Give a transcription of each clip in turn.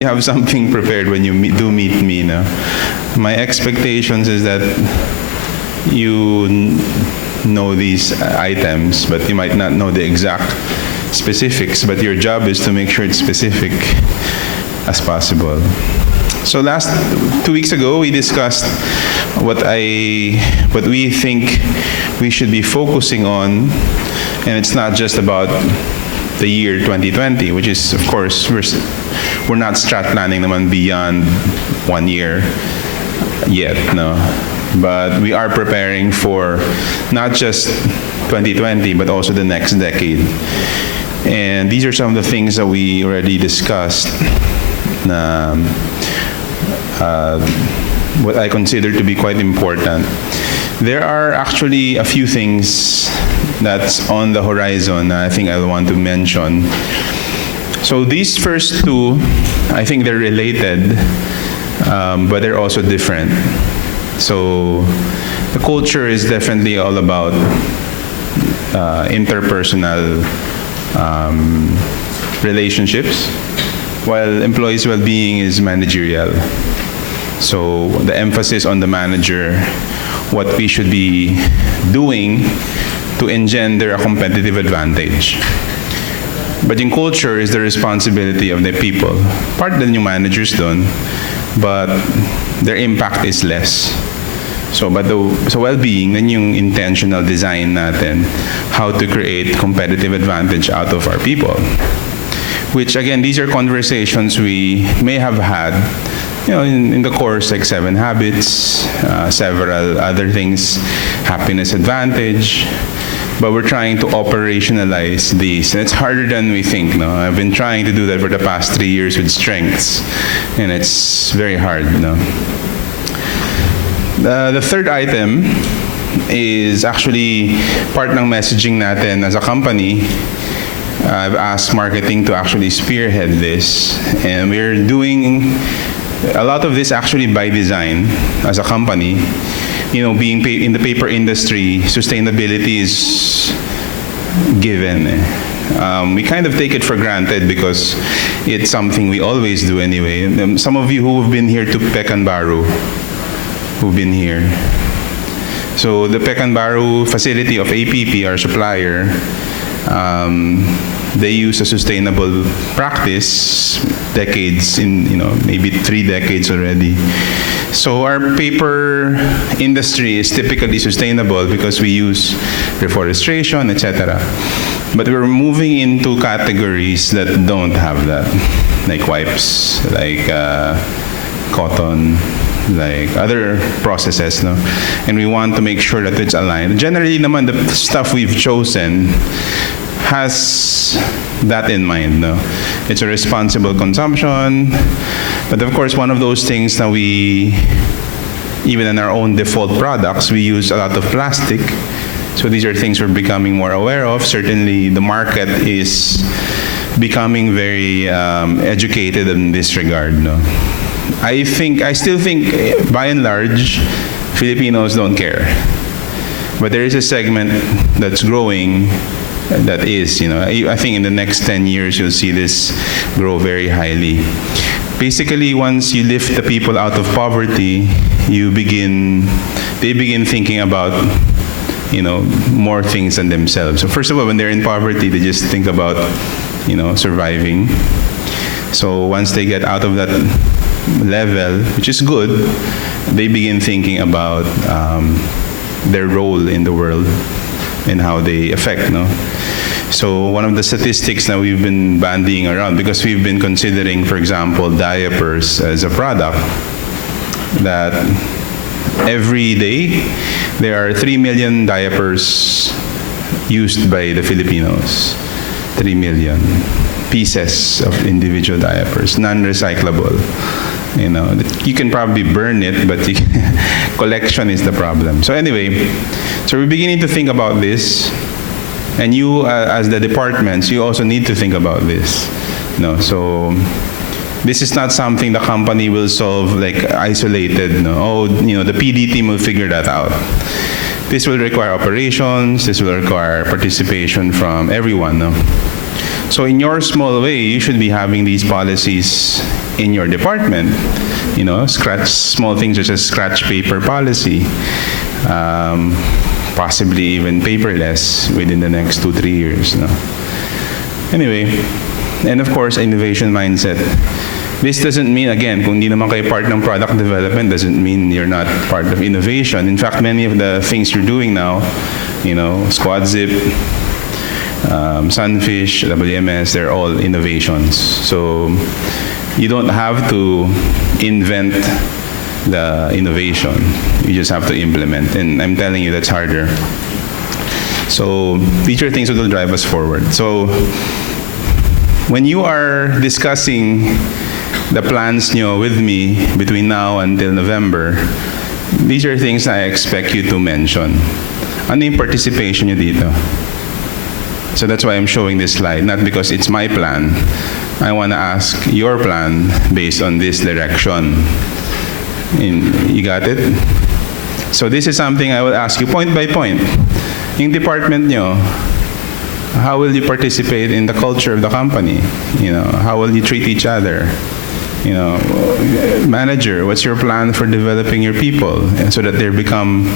have something prepared when you do meet me. No? My expectations is that you know these items, but you might not know the exact specifics. But your job is to make sure it's specific as possible. So last 2 weeks ago, we discussed what we think we should be focusing on, and it's not just about the year 2020, which is, of course, we're not strat planning naman beyond 1 year yet, no. But we are preparing for not just 2020, but also the next decade. And these are some of the things that we already discussed. What I consider to be quite important. There are actually a few things that's on the horizon I think I want to mention. So these first two, I think they're related, but they're also different. So the culture is definitely all about interpersonal relationships, while employees' well-being is managerial. So the emphasis on the manager, what we should be doing to engender a competitive advantage. But in culture is the responsibility of the people. Part din yung managers doon, but their impact is less. So well-being, then yung intentional design natin, how to create competitive advantage out of our people. Which again, these are conversations we may have had, in the course, like 7 Habits, several other things, Happiness Advantage, but we're trying to operationalize these. And it's harder than we think, no? I've been trying to do that for the past 3 years with strengths, and it's very hard, no? The third item is actually part ng messaging natin as a company. I've asked marketing to actually spearhead this, and we're doing a lot of this actually by design as a company. Being in the paper industry, sustainability is given. We kind of take it for granted because it's something we always do anyway. Some of you who have been here to Pekanbaru, who've been here. So the Pekanbaru facility of APP, our supplier, they use a sustainable practice decades maybe 3 decades already. So our paper industry is typically sustainable because we use reforestation, etc. But we're moving into categories that don't have that, like wipes, like cotton, like other processes, no? And we want to make sure that it's aligned. Generally naman, the stuff we've chosen has that in mind, no? It's a responsible consumption, but of course one of those things that we, even in our own default products, we use a lot of plastic. So these are things we're becoming more aware of. Certainly the market is becoming very educated in this regard, no? I still think by and large Filipinos don't care, but there is a segment that's growing that is, I think in the next 10 years you'll see this grow very highly. Basically, once you lift the people out of poverty, they begin thinking about more things than themselves. So first of all, when they're in poverty, they just think about surviving. So once they get out of that level, which is good, they begin thinking about their role in the world and how they affect, no? So one of the statistics that we've been bandying around, because we've been considering, for example, diapers as a product, that every day there are 3 million diapers used by the Filipinos. 3 million pieces of individual diapers, non-recyclable. You can probably burn it, but the collection is the problem. So anyway, so we're beginning to think about this, and you, as the departments, you also need to think about this. So this is not something the company will solve like isolated. The PD team will figure that out. This will require operations. This will require participation from everyone. So in your small way, you should be having these policies in your department. Scratch small things such as scratch paper policy, possibly even paperless within the next 2-3 years. No? Anyway, and of course, innovation mindset. This doesn't mean, again, kung di naman kayo part ng product development, doesn't mean you're not part of innovation. In fact, many of the things you're doing now, SquadZip, Sunfish, WMS, they're all innovations. So you don't have to invent the innovation. You just have to implement. And I'm telling you, that's harder. So these are things that will drive us forward. So when you are discussing the plans nyo with me between now until November, these are things I expect you to mention. Ano yung participation nyo dito? So that's why I'm showing this slide, not because it's my plan. I want to ask your plan based on this direction. You got it? So this is something I will ask you point by point. Yung department nyo, how will you participate in the culture of the company? How will you treat each other? Manager, what's your plan for developing your people so that they become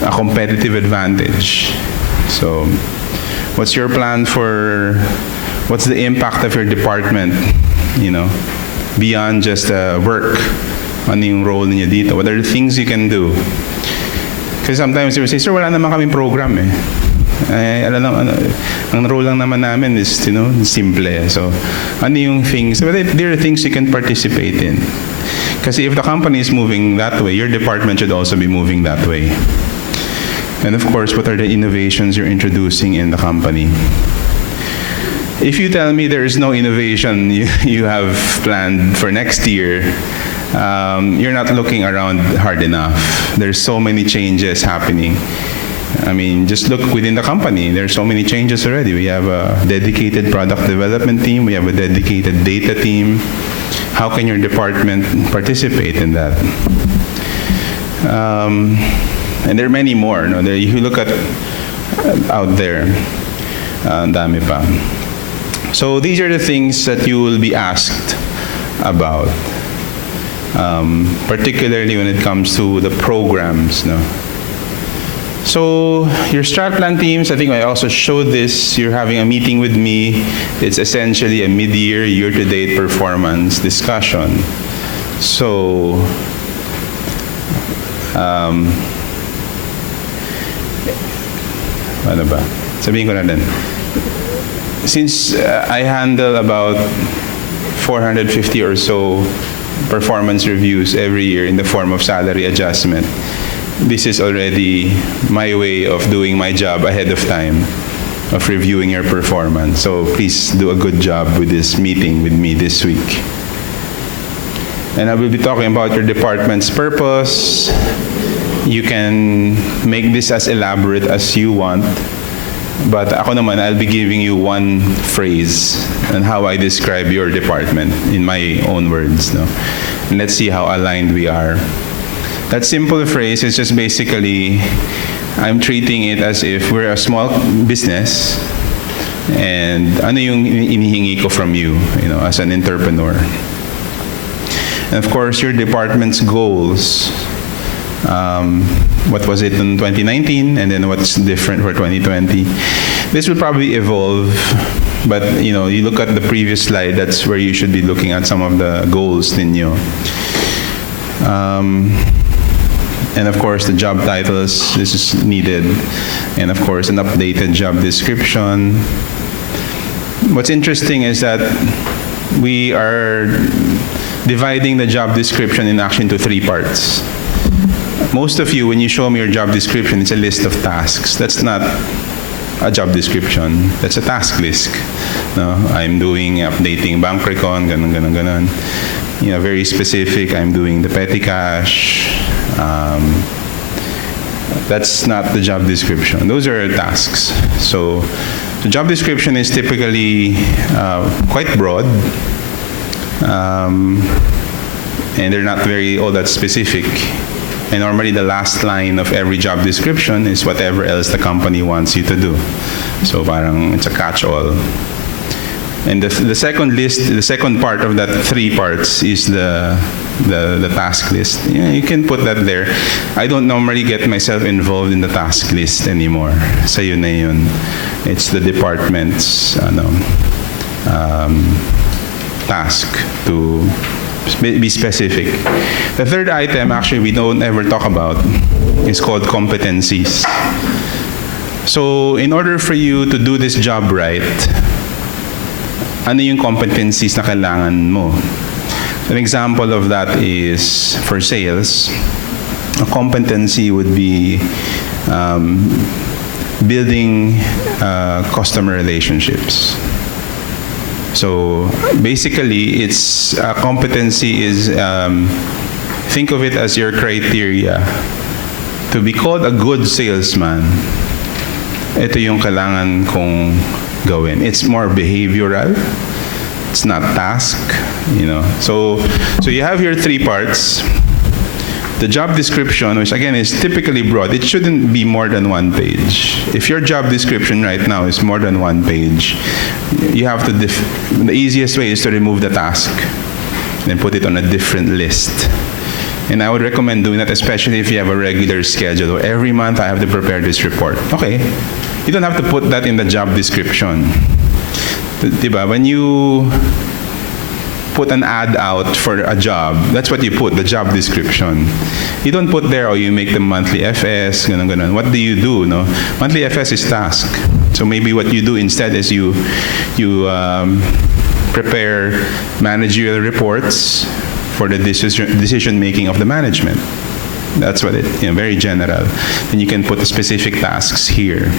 a competitive advantage? So what's your plan for, what's the impact of your department, beyond just work? Ano yung role niyo dito? What are the things you can do? Kasi sometimes they will say, sir, wala naman kaming program eh. Ang role lang naman namin is, simple. So, ano yung things? But there are things you can participate in. Kasi if the company is moving that way, your department should also be moving that way. And of course, what are the innovations you're introducing in the company? If you tell me there is no innovation you have planned for next year, you're not looking around hard enough. There's so many changes happening. I mean, just look within the company. There's so many changes already. We have a dedicated product development team. We have a dedicated data team. How can your department participate in that? And there are many more. If you look at out there, ang dami pa. So these are the things that you will be asked about, particularly when it comes to the programs. So your strat plan teams, I think I also showed this. You're having a meeting with me. It's essentially a mid-year, year-to-date performance discussion. So ano ba? Sabihin ko na din. Since I handle about 450 or so performance reviews every year in the form of salary adjustment, this is already my way of doing my job ahead of time, of reviewing your performance. So please do a good job with this meeting with me this week. And I will be talking about your department's purpose. You can make this as elaborate as you want. But ako naman, I'll be giving you one phrase on how I describe your department in my own words. And let's see how aligned we are. That simple phrase is just basically, I'm treating it as if we're a small business and ano yung inihingi ko from you, as an entrepreneur. And of course, your department's goals. What was it in 2019, and then what's different for 2020? This will probably evolve, but you look at the previous slide. That's where you should be looking at some of the goals ninyo. And of course, the job titles. This is needed, and of course, an updated job description. What's interesting is that we are dividing the job description in action into 3 parts. Most of you, when you show me your job description, it's a list of tasks. That's not a job description. That's a task list. I'm doing updating bank recon, ganon. Very specific. I'm doing the petty cash. That's not the job description. Those are tasks. So the job description is typically quite broad. And they're not all that specific. And normally the last line of every job description is whatever else the company wants you to do. So parang it's a catch-all. And the second list, the second part of that 3 parts is the task list. You can put that there. I don't normally get myself involved in the task list anymore. Sa'yo na yun. It's the department's task to be specific. The third item, actually, we don't ever talk about, is called competencies. So, in order for you to do this job right, ano yung competencies na kailangan mo? An example of that is for sales. A competency would be building customer relationships. So basically, it's a competency is think of it as your criteria to be called a good salesman. Ito yung kailangan kong gawin. It's more behavioral. It's not task, So you have your 3 parts. The job description, which again is typically broad, it shouldn't be more than 1 page. If your job description right now is more than 1 page, you have to, the easiest way is to remove the task and put it on a different list. And I would recommend doing that, especially if you have a regular schedule. Every month I have to prepare this report. Okay, you don't have to put that in the job description. Diba? When you put an ad out for a job, that's what you put, the job description. You don't put there, you make the monthly FS, ganun. What do you do? No? Monthly FS is task. So maybe what you do instead is you prepare managerial reports for the decision making of the management. That's what it, very general. Then you can put the specific tasks here.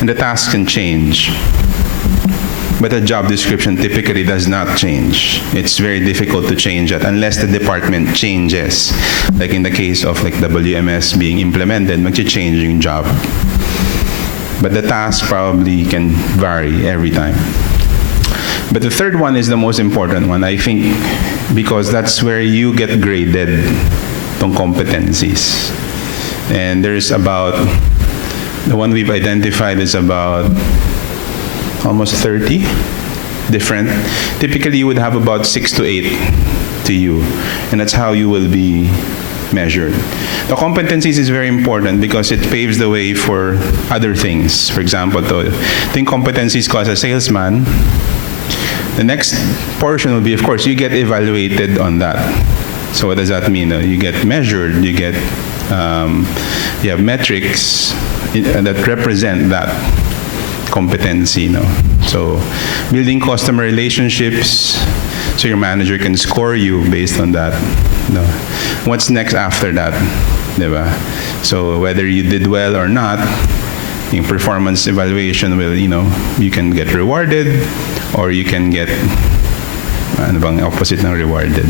And the tasks can change. But the job description typically does not change. It's very difficult to change that unless the department changes. Like in the case of WMS being implemented, mag-change yung job. But the task probably can vary every time. But the third one is the most important one, I think, because that's where you get graded tong competencies. And there's about, the one we've identified is about almost 30 different. Typically, you would have about 6 to 8 to you. And that's how you will be measured. The competencies is very important because it paves the way for other things. For example, I think competencies ko as a salesman, the next portion will be, of course, you get evaluated on that. So what does that mean? You get measured, you get, you have metrics that represent that competency. So building customer relationships, so your manager can score you based on that. What's next after that? Diba? So whether you did well or not, yung performance evaluation will, you can get rewarded or you can get, ano bang opposite ng rewarded?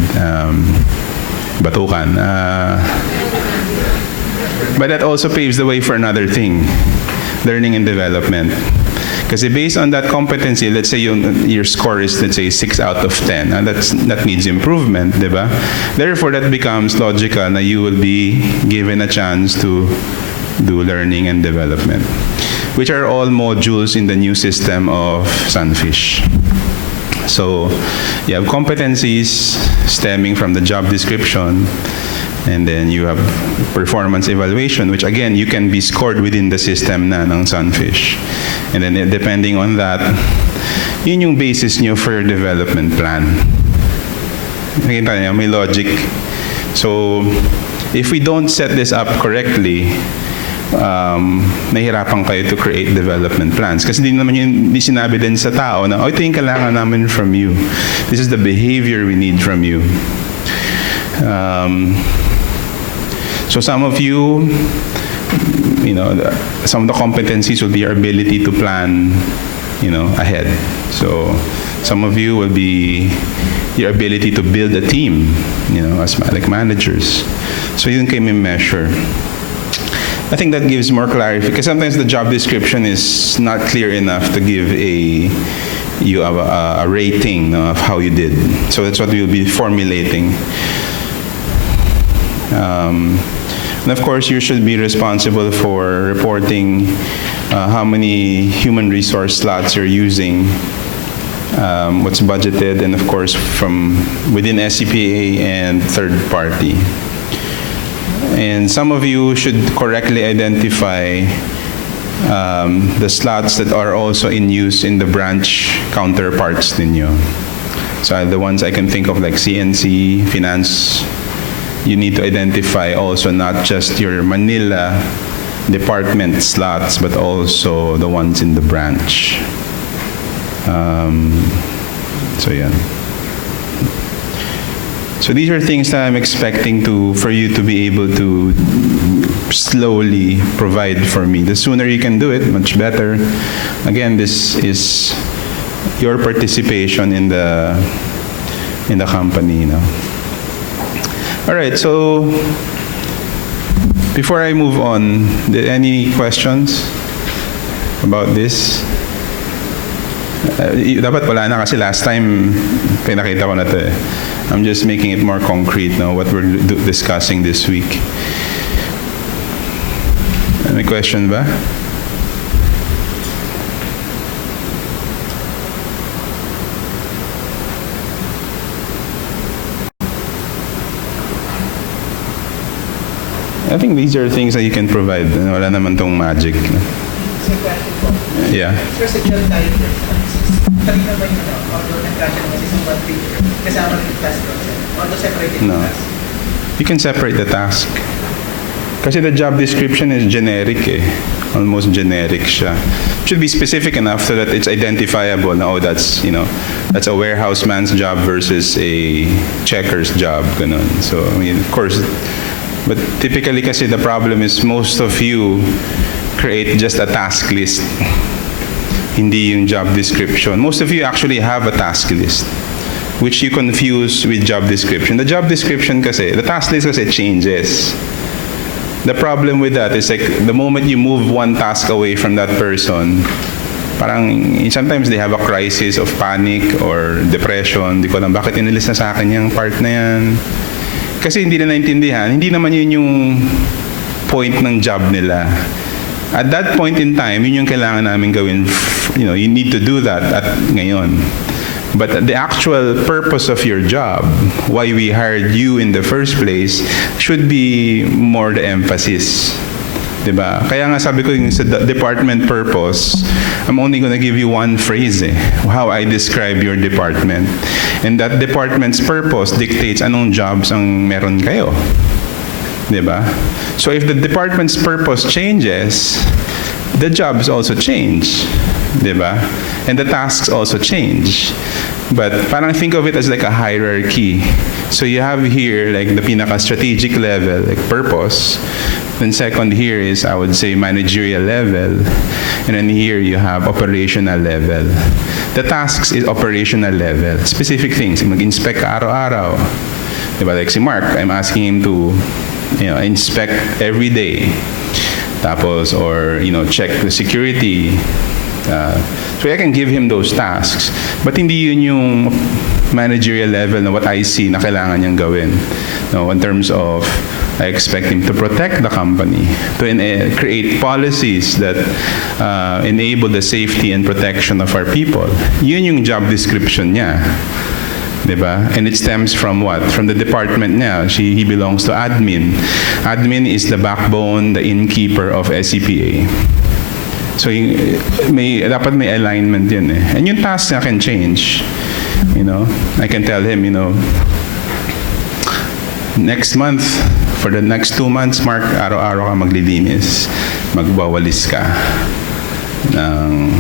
Batukan. But that also paves the way for another thing, learning and development. Kasi based on that competency, let's say your score is, let's say, 6 out of 10. That needs improvement, diba? Therefore, that becomes logical na you will be given a chance to do learning and development, which are all modules in the new system of Sunfish. So you have competencies stemming from the job description, and then you have performance evaluation, which again, you can be scored within the system na ng Sunfish. And then depending on that, yun yung basis nyo for your development plan. Nakita niyo, may logic. So if we don't set this up correctly, nahihirapan kayo to create development plans. Kasi hindi sinabi din sa tao na, ito yung kailangan namin from you. This is the behavior we need from you. So some of you, some of the competencies will be your ability to plan, ahead. So some of you will be your ability to build a team, as like managers. So yun kayo may measure. I think that gives more clarity because sometimes the job description is not clear enough to give you a rating of how you did. So that's what we'll be formulating. And of course, you should be responsible for reporting how many human resource slots you're using what's budgeted, and of course from within SCPA and third party. And some of you should correctly identify the slots that are also in use in the branch counterparts ninyo. So the ones I can think of, like CNC, finance, you need to identify also not just your Manila department slots, but also the ones in the branch. So yeah. So these are things that I'm expecting for you to be able to slowly provide for me. The sooner you can do it, much better. Again, this is your participation in the company, you know. All right, so before I move on, any questions about this? Dapat wala na kasi last time pinakita ko na to eh. I'm just making it more concrete now what we're discussing this week. Any question ba? I think these are things that you can provide. Wala naman tong magic. Yeah. First, sa job tayo, kanina ba yung although nagkasya naman isang one picture, kasama rin yung task process, although separated No. yung task. You can separate the task. Kasi the job description is generic eh. Almost generic siya. Should be specific enough so that it's identifiable. Na, oh, that's, you know, that's a warehouse man's job versus a checker's job. Ganun. So, I mean, of course, but typically kasi the problem is most of you create just a task list. Hindi yung job description. Most of you actually have a task list, which you confuse with job description. The job description kasi, the task list kasi changes. The problem with that is like the moment you move one task away from that person, parang sometimes they have a crisis of panic or depression. Di ko alam bakit inilis na sa akin yung part na yan. Kasi hindi na naintindihan, hindi naman yun yung point ng job nila. At that point in time, yun yung kailangan namin gawin. You know, you need to do that at ngayon. But the actual purpose of your job, why we hired you in the first place, should be more the emphasis. Diba? Kaya nga sabi ko yung sa department purpose, I'm only gonna give you one phrase eh, how I describe your department. And that department's purpose dictates anong jobs ang meron kayo. Diba? So if the department's purpose changes, the jobs also change. Diba? And the tasks also change. But parang think of it as like a hierarchy. So you have here like the pinaka-strategic level, like purpose. Then second here is, I would say, managerial level. And then here you have operational level. The tasks is operational level. Specific things. Mag-inspect ka araw-araw. Diba? Like si Mark, I'm asking him to, you know, inspect every day. Tapos, or, you know, check the security. So I can give him those tasks. But hindi yun yung managerial level na what I see na kailangan niyang gawin. No, in terms of, I expect him to protect the company, to create policies that enable the safety and protection of our people. Yun yung job description niya. Diba? And it stems from what? From the department niya. He belongs to admin. Admin is the backbone, the innkeeper of SCPA. So dapat may alignment yun eh. And yung task niya can change. You know, I can tell him, you know, next month, for the next 2 months, Mark, araw-araw ka maglilinis. Magwawalis ka ng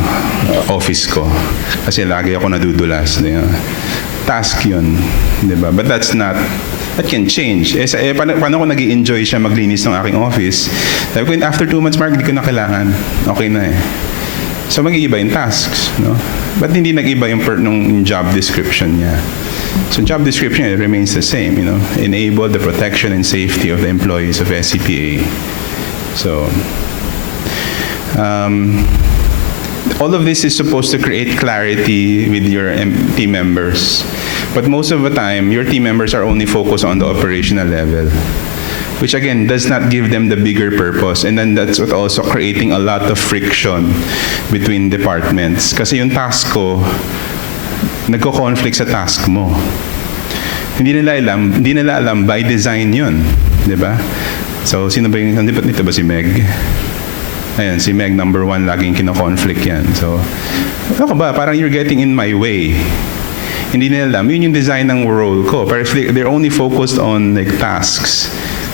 office ko. Kasi lagi ako nadudulas. Diba? Task yun. Diba? But that can change. Paano ko nag-i-enjoy siya maglinis ng aking office? Sabi ko, after 2 months, Mark, hindi ko na kailangan. Okay na eh. So mag-iiba yung tasks. No? But hindi nag-iba yung job description niya. So job description, it remains the same. You know, enable the protection and safety of the employees of SCPA. So all of this is supposed to create clarity with your team members. But most of the time, your team members are only focused on the operational level, which again does not give them the bigger purpose. And then that's what also creating a lot of friction between departments. Kasi yung task ko, nagko-conflict sa task mo. Hindi nila alam by design 'yun, 'di ba? So sino ba yung dito ba si Meg? Ayan, si Meg number 1 laging kino-conflict 'yan. So ano ba, parang you're getting in my way. Hindi nila alam, yun yung design ng role ko. Pero if they're only focused on like tasks,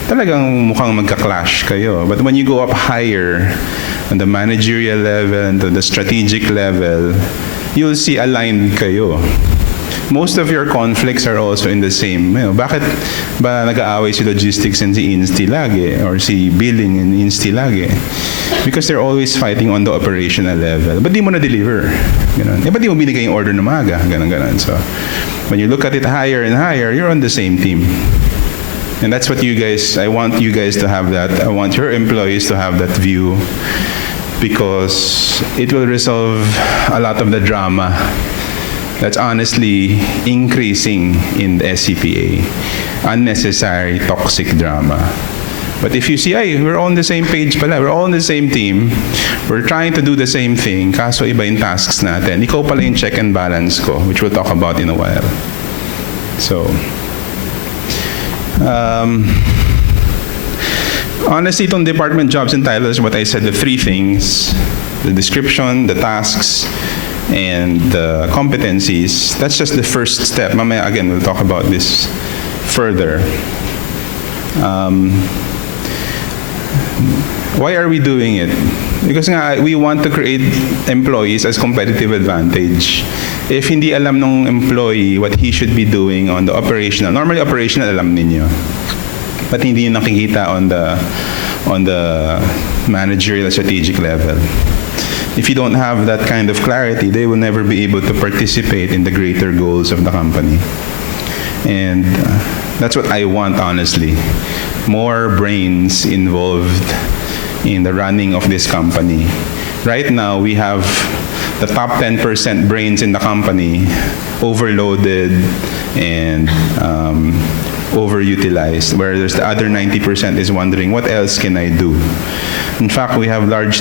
talagang mukhang magka-clash kayo. But when you go up higher, on the managerial level and to the strategic level, you'll see aligned kayo. Most of your conflicts are also in the same. Bakit ba nag-aaway si logistics and si Insti lagi? Or si billing and Insti lagi? Because they're always fighting on the operational level. Ba't di mo na-deliver? Ganun. Ba't di mo binigay yung order na maaga? Ganun. So, when you look at it higher and higher, you're on the same team. And that's what I want you guys to have that. I want your employees to have that view because it will resolve a lot of the drama that's honestly increasing in the SCPA. Unnecessary, toxic drama. But if you see, we're all on the same page pala, we're all on the same team, we're trying to do the same thing, kaso iba yung tasks natin. Ikaw pala yung check and balance ko, which we'll talk about in a while. So, honestly, itong department jobs and titles, what I said, the 3 things, the description, the tasks, and the competencies, that's just the first step. Mamaya, again, we'll talk about this further. Why are we doing it? Because nga, we want to create employees as competitive advantage. If hindi alam ng employee what he should be doing on the operational, normally operational alam ninyo, but hindi nyo nakikita on the managerial strategic level. If you don't have that kind of clarity, they will never be able to participate in the greater goals of the company. And that's what I want, honestly. More brains involved in the running of this company. Right now, we have the top 10% brains in the company overloaded and overutilized, whereas the other 90% is wondering, what else can I do? In fact, we have large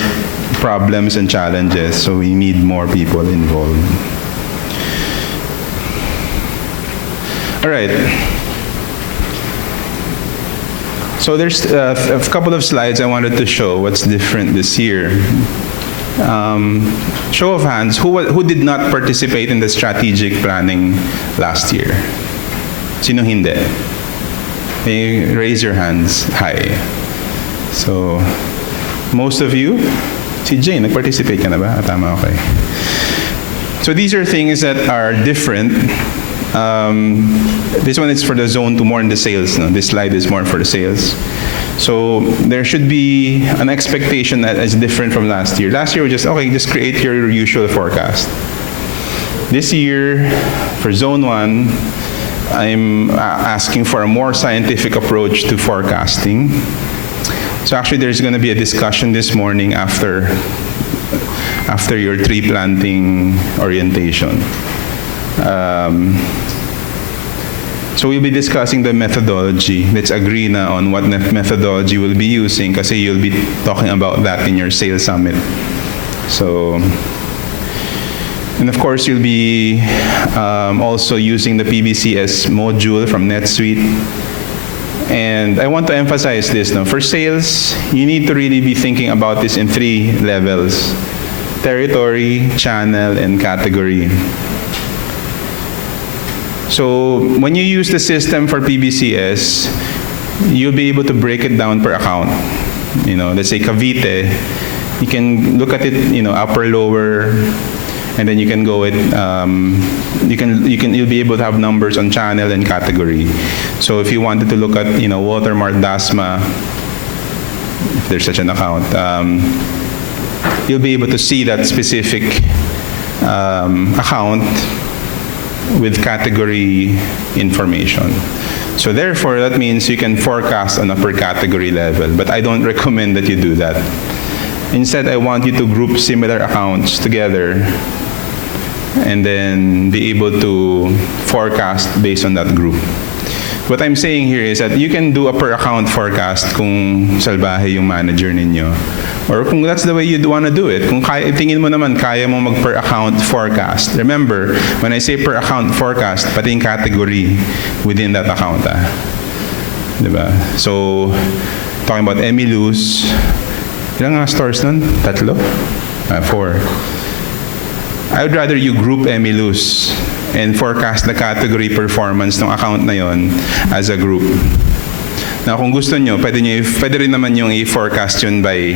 problems and challenges, so we need more people involved. All right. So there's a couple of slides I wanted to show what's different this year. Show of hands, who did not participate in the strategic planning last year? Sino hindi? Raise your hands high. So, most of you, si Jane, nag-participate ka na ba? Tama, okay. So these are things that are different. This one is for the zone 2, more in the sales. No? This slide is more for the sales. So there should be an expectation that is different from last year. Last year we just create your usual forecast. This year, for zone 1, I'm asking for a more scientific approach to forecasting. So actually there's going to be a discussion this morning after your tree planting orientation. So we'll be discussing the methodology. Let's agree na on what methodology we'll be using kasi you'll be talking about that in your sales summit. So, and of course you'll be also using the PBCS module from NetSuite. And I want to emphasize this now. For sales, you need to really be thinking about this in 3 levels: territory, channel, and category. So when you use the system for PBCS, you'll be able to break it down per account. Let's say Cavite, you can look at it, upper, lower, and then you can go with you'll be able to have numbers on channel and category. So if you wanted to look at Watermark Dasma, if there's such an account, you'll be able to see that specific account with category information. So therefore, that means you can forecast on a per category level, but I don't recommend that you do that. Instead, I want you to group similar accounts together and then be able to forecast based on that group. What I'm saying here is that you can do a per account forecast kung salbahe yung manager ninyo. Or kung that's the way you'd want to do it, kung tingin mo naman kaya mo mag per account forecast. Remember, when I say per account forecast, pati yung category within that account. Diba? So, talking about Emilus, ilang nga stores nun? 3? 4. I would rather you group Emilus and forecast the category performance ng account na yon as a group. Na kung gusto nyo, pwede rin naman yung i-forecast yun by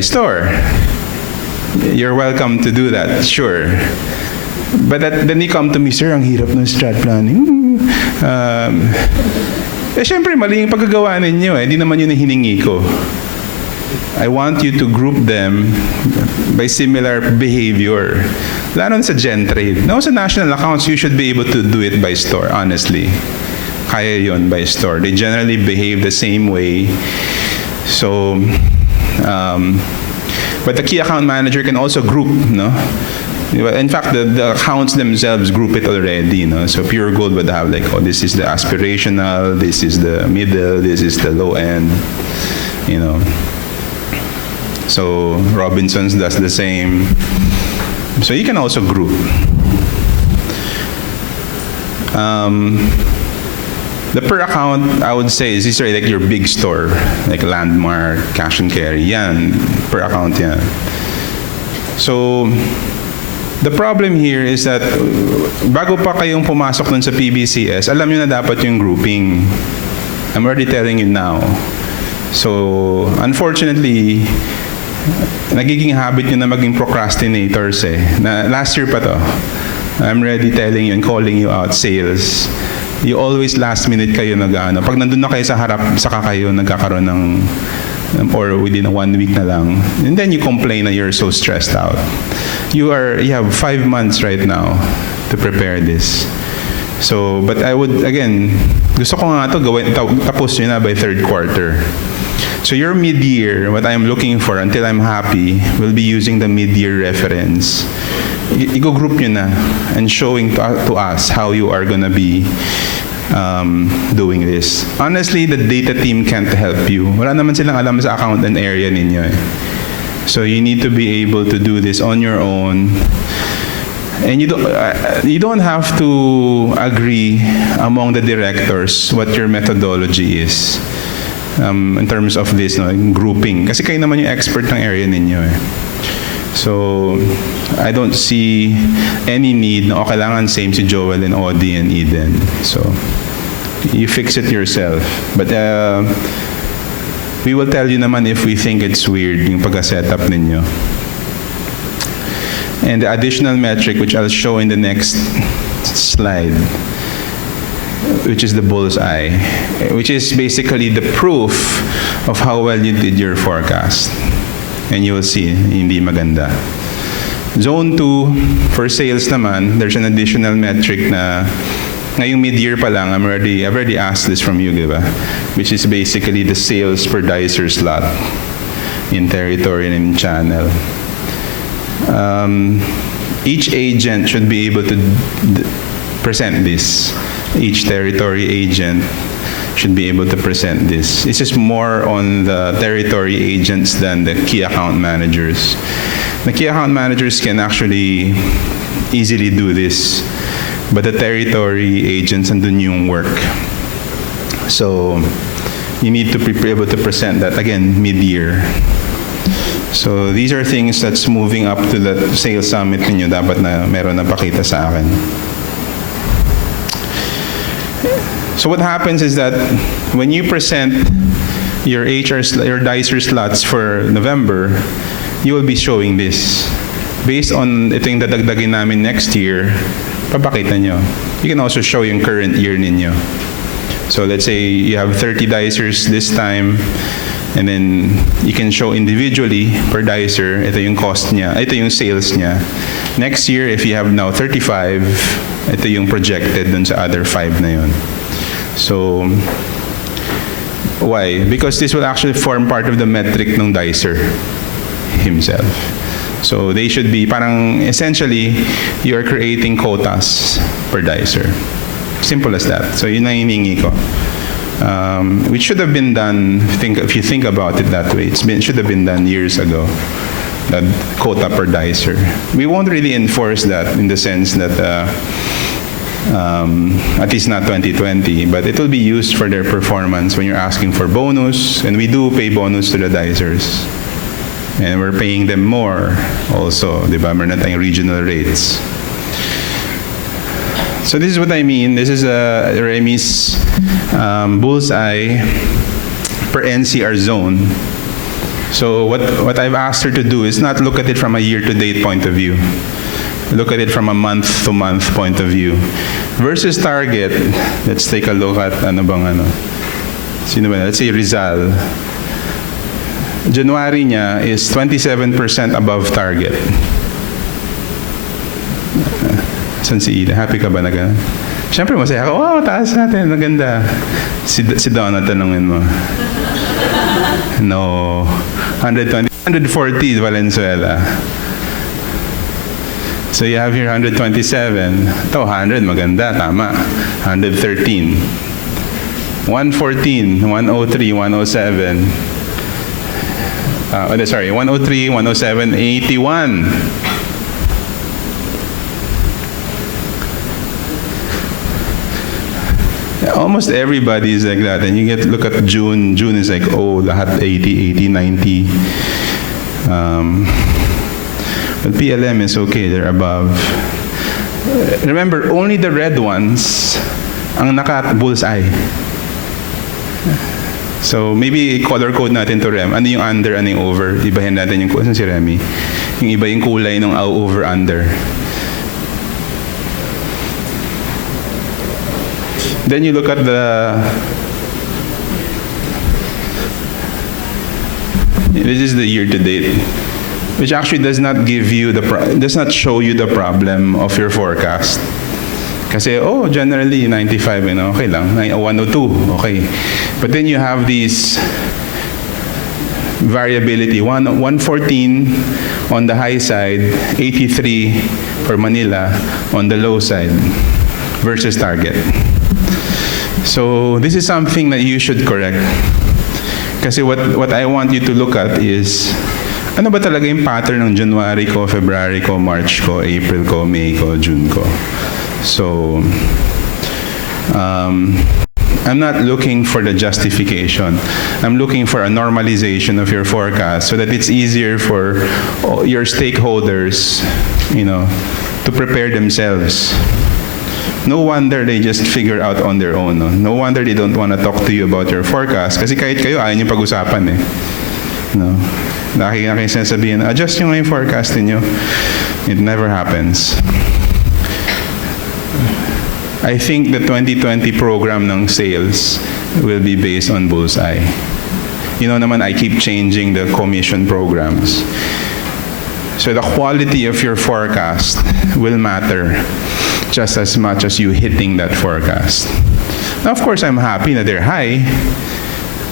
store. You're welcome to do that, sure. But then you come to me, sir, ang hirap ng strat planning. Siyempre, mali yung pagkagawa ninyo. Hindi naman yun ang hiningi ko. I want you to group them by similar behavior. Lalo na sa Gentrade. Now, sa national accounts, you should be able to do it by store, honestly. Kaya yon by store. They generally behave the same way. So, but the key account manager can also group, no? In fact, the accounts themselves group it already, no? So Pure Gold would have like, oh, this is the aspirational, this is the middle, this is the low end, you know. So Robinsons does the same. So you can also group. The per account, I would say, is these are like your big store, like Landmark, Cash and Carry, yan, per account yan. So, the problem here is that bago pa kayong pumasok dun sa PBCS, alam nyo na dapat yung grouping. I'm already telling you now. So, unfortunately, nagiging habit nyo na maging procrastinators eh. Na last year pa to, I'm already telling you and calling you out, sales. You always last minute kayo nag-ano. Pag nandun na kayo sa harap, saka kayo nagkakaroon ng, or within 1 week na lang. And then you complain that you're so stressed out. You have 5 months right now to prepare this. So, but I would, again, gusto ko nga ito gawin, tapos yun na by 3rd quarter. So your mid-year, what I'm looking for until I'm happy, will be using the mid-year reference. I-group nyo na and showing to us how you are gonna be doing this. Honestly, the data team can't help you. Wala naman silang alam sa account and area ninyo eh. So you need to be able to do this on your own. And you don't have to agree among the directors what your methodology is in terms of this, no, grouping. Kasi kayo naman yung expert ng area ninyo eh. So, I don't see any need na kailangan same si Joel and Audie and Eden. So, you fix it yourself. But we will tell you naman if we think it's weird yung pagka-setup ninyo. And the additional metric, which I'll show in the next slide, which is the bullseye, which is basically the proof of how well you did your forecast. And you will see, hindi maganda. Zone 2, for sales naman, there's an additional metric na ngayong mid-year pa lang, I've already asked this from you, di ba? Which is basically the sales per dicer slot in territory and in channel. Each agent should be able to present this. Each territory agent should be able to present this. This is more on the territory agents than the key account managers. The key account managers can actually easily do this, but the territory agents andun yung work. So you need to be able to present that again mid-year. So these are things that's moving up to the sales summit ninyo dapat na meron na pakita sa akin. So what happens is that when you present your dicer slots for November, you will be showing this. Based on ito yung dadagdagin namin next year, papakita nyo. You can also show yung current year ninyo. So let's say you have 30 dicers this time, and then you can show individually per dicer, ito yung cost niya, ito yung sales niya. Next year, if you have now 35, ito yung projected dun sa other 5 na yun. So, why? Because this will actually form part of the metric ng dicer himself. So they should be, parang essentially, you are creating quotas per dicer. Simple as that. So yun ang hiningi ko. which should have been done, if you think about it that way, it should have been done years ago, that quota per dicer. We won't really enforce that in the sense that, at least not 2020, but it will be used for their performance when you're asking for bonus, and we do pay bonus to the dicers. And we're paying them more also, di ba? Meron na tayong regional rates. So this is what I mean. This is Remy's bullseye per NCR zone. So what I've asked her to do is not look at it from a year-to-date point of view. Look at it from a month-to-month point of view. Versus target, let's take a look at sino ba? Let's say Rizal. January niya is 27% above target. San si Ida? Happy ka ba na gano'n? Siyempre masaya ako, wow, taas natin, maganda. Si Donna, tanungin mo. No. 120, 140 Valenzuela. So you have here 127. Ito, 100, maganda, tama. 113. 114, 103, 107. 103, 107, 81. Almost everybody is like that. And you look at June. June is like, oh, lahat 80, 80, 90. But PLM is okay, they're above. Remember, only the red ones ang naka-bullseye. So maybe color code natin to Rem. Ano yung under, ano yung over? Ibahin natin yung si Remy. Yung iba yung kulay ng over under. Then you look at this is the year to date, which actually does not give you does not show you the problem of your forecast. Kasi, generally 95, okay lang. 102, okay. But then you have these variability. 114 on the high side, 83 for Manila on the low side versus target. So this is something that you should correct. Kasi what I want you to look at is, ano ba talaga yung pattern ng January ko, February ko, March ko, April ko, May ko, June ko. So, I'm not looking for the justification. I'm looking for a normalization of your forecast so that it's easier for your stakeholders, to prepare themselves. No wonder they just figure out on their own. No wonder they don't want to talk to you about your forecast. Kasi kahit kayo, ayaw nyo pag-usapan eh. Laki na kayo sinasabihin, adjust nyo nga yung forecast niyo. It never happens. I think the 2020 program ng sales will be based on bullseye. Naman, I keep changing the commission programs. So the quality of your forecast will matter just as much as you hitting that forecast. Now, of course, I'm happy that they're high,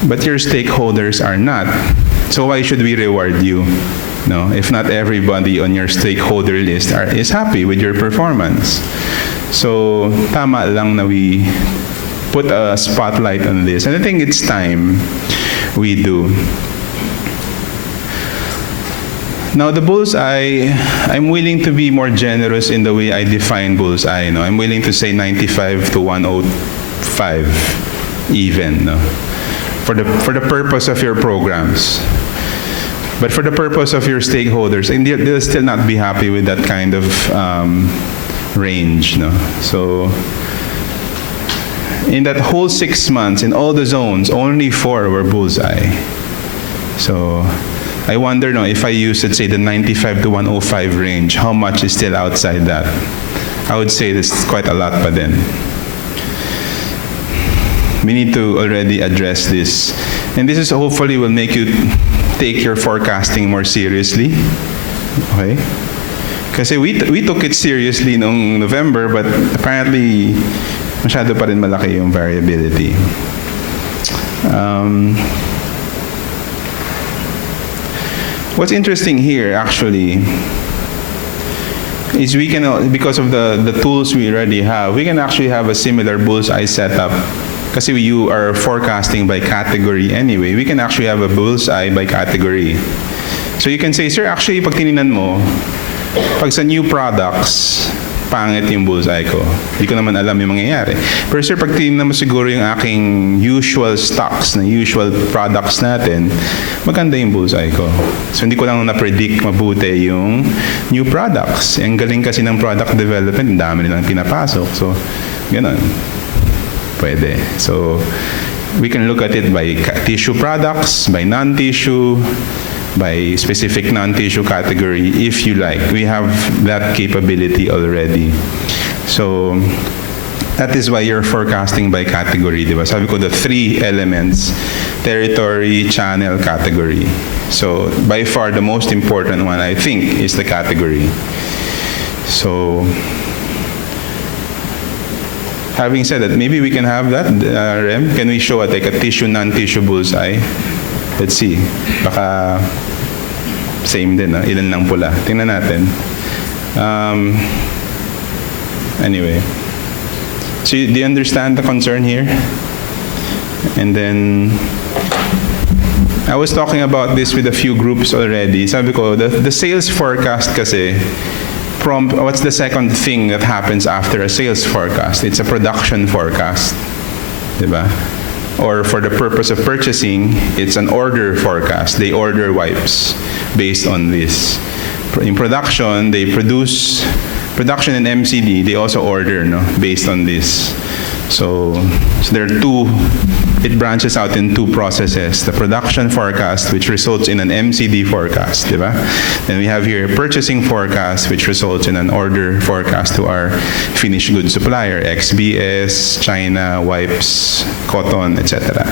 but your stakeholders are not. So why should we reward you? No, if not everybody on your stakeholder list is happy with your performance. So tama lang na we put a spotlight on this, and I think it's time we do. Now, the bullseye, I'm willing to be more generous in the way I define bullseye. I'm willing to say 95 to 105 even, for the purpose of your programs. But for the purpose of your stakeholders, and they'll still not be happy with that kind of range. So, in that whole 6 months, in all the zones, only 4 were bullseye. So, I wonder if I use, let's say, the 95 to 105 range, how much is still outside that? I would say this is quite a lot pa din. We need to already address this. And this is hopefully will make you take your forecasting more seriously. Okay? Kasi we took it seriously noong November, but apparently masyado pa rin malaki yung variability. What's interesting here, actually, is we can, because of the tools we already have, we can actually have a similar bullseye setup kasi you are forecasting by category anyway, we can actually have a bullseye by category. So you can say, sir, actually, pag tinignan mo, pag sa new products, pangit yung bullseye ko. Hindi ko naman alam yung mangyayari. Pero sir, pag tinignan mo siguro yung aking usual stocks, na usual products natin, maganda yung bullseye ko. So hindi ko lang na-predict mabuti yung new products. Ang galing kasi ng product development, ang dami nilang pinapasok. So, ganun. Pwede. So, we can look at it by tissue products, by non-tissue, by specific non-tissue category, if you like. We have that capability already. So, that is why you're forecasting by category, di ba? Sabi ko, the three elements, territory, channel, category. So, by far, the most important one, I think, is the category. So, having said that, maybe we can have that, Rem. Can we show like a tissue, non-tissue bullseye? Let's see. Baka same din, ilan lang pula. Tingnan natin. Anyway. So do you understand the concern here? And then, I was talking about this with a few groups already. Sabi ko, the sales forecast kasi, what's the second thing that happens after a sales forecast? It's a production forecast. Diba? Or for the purpose of purchasing, it's an order forecast. They order wipes based on this. In production, they produce, production and MCD, they also order based on this. So there are two, it branches out in two processes. The production forecast, which results in an MCD forecast, diba? Then we have here purchasing forecast, which results in an order forecast to our finished goods supplier, XBS, China, wipes, cotton, etc.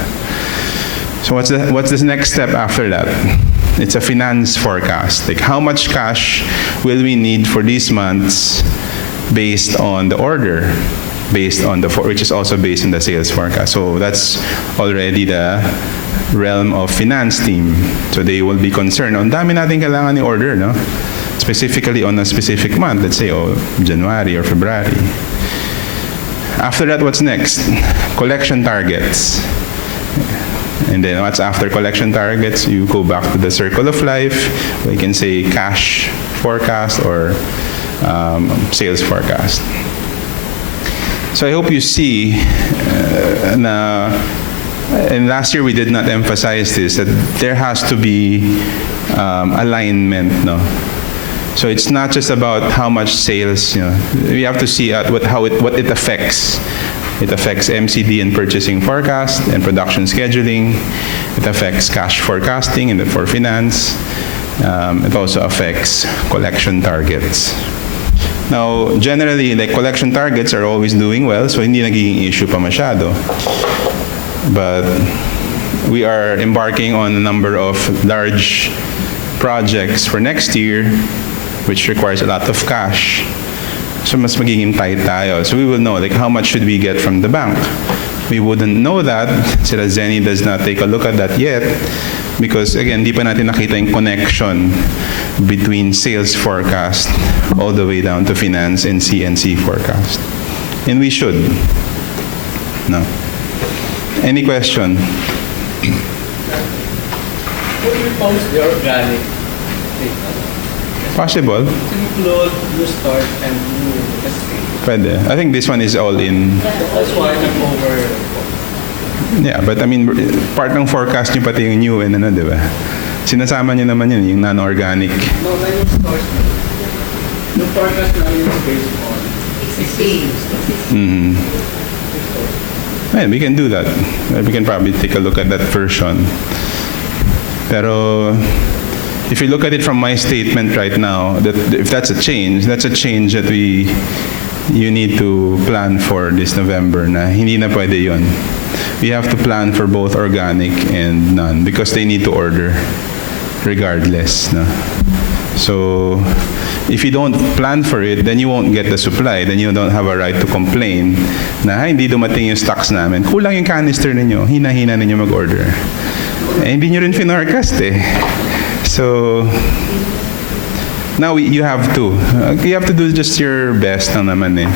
So what's the next step after that? It's a finance forecast. Like how much cash will we need for these months based on the order? Based on which is also based on the sales forecast. So that's already the realm of finance team. So they will be concerned, ang dami natin kailangan i-order, no? Specifically on a specific month, let's say, January or February. After that, what's next? Collection targets. And then what's after collection targets? You go back to the circle of life. We can say cash forecast or sales forecast. So I hope you see, and last year we did not emphasize this, that there has to be alignment, no? So it's not just about how much sales, we have to see what it affects. It affects MCD and purchasing forecast and production scheduling. It affects cash forecasting and for finance. It also affects collection targets. Now, generally, like collection targets are always doing well, so hindi nagiging issue pa masyado. But we are embarking on a number of large projects for next year, which requires a lot of cash. So mas magiging tight tayo. So we will know, like, how much should we get from the bank? We wouldn't know that. Sila Zenny does not take a look at that yet. Because again, di pa natin nakita yung connection between sales forecast all the way down to finance and CNC forecast. And we should. No. Any question? Would we post the organic data? Possible. To include new start and new estate. Pwede. I think this one is all in. That's why I'm over. Yeah, but I mean, part ng forecast nyo pati yung new and di ba? Sinasama nyo naman yun, yung non-organic. No, na yung stores na. Yung forecast na yung based on existing. Mm-hmm. Yeah, we can do that. We can probably take a look at that version. Pero if you look at it from my statement right now, that if that's a change that you need to plan for this November na hindi na pwede yun. We have to plan for both organic and non because they need to order regardless. No? So if you don't plan for it, then you won't get the supply. Then you don't have a right to complain na hindi dumating yung stocks namin. Kulang yung canister ninyo. Hina-hina ninyo mag-order. Eh, hindi nyo rin finorcast eh. So now you have to. You have to do just your best na naman eh.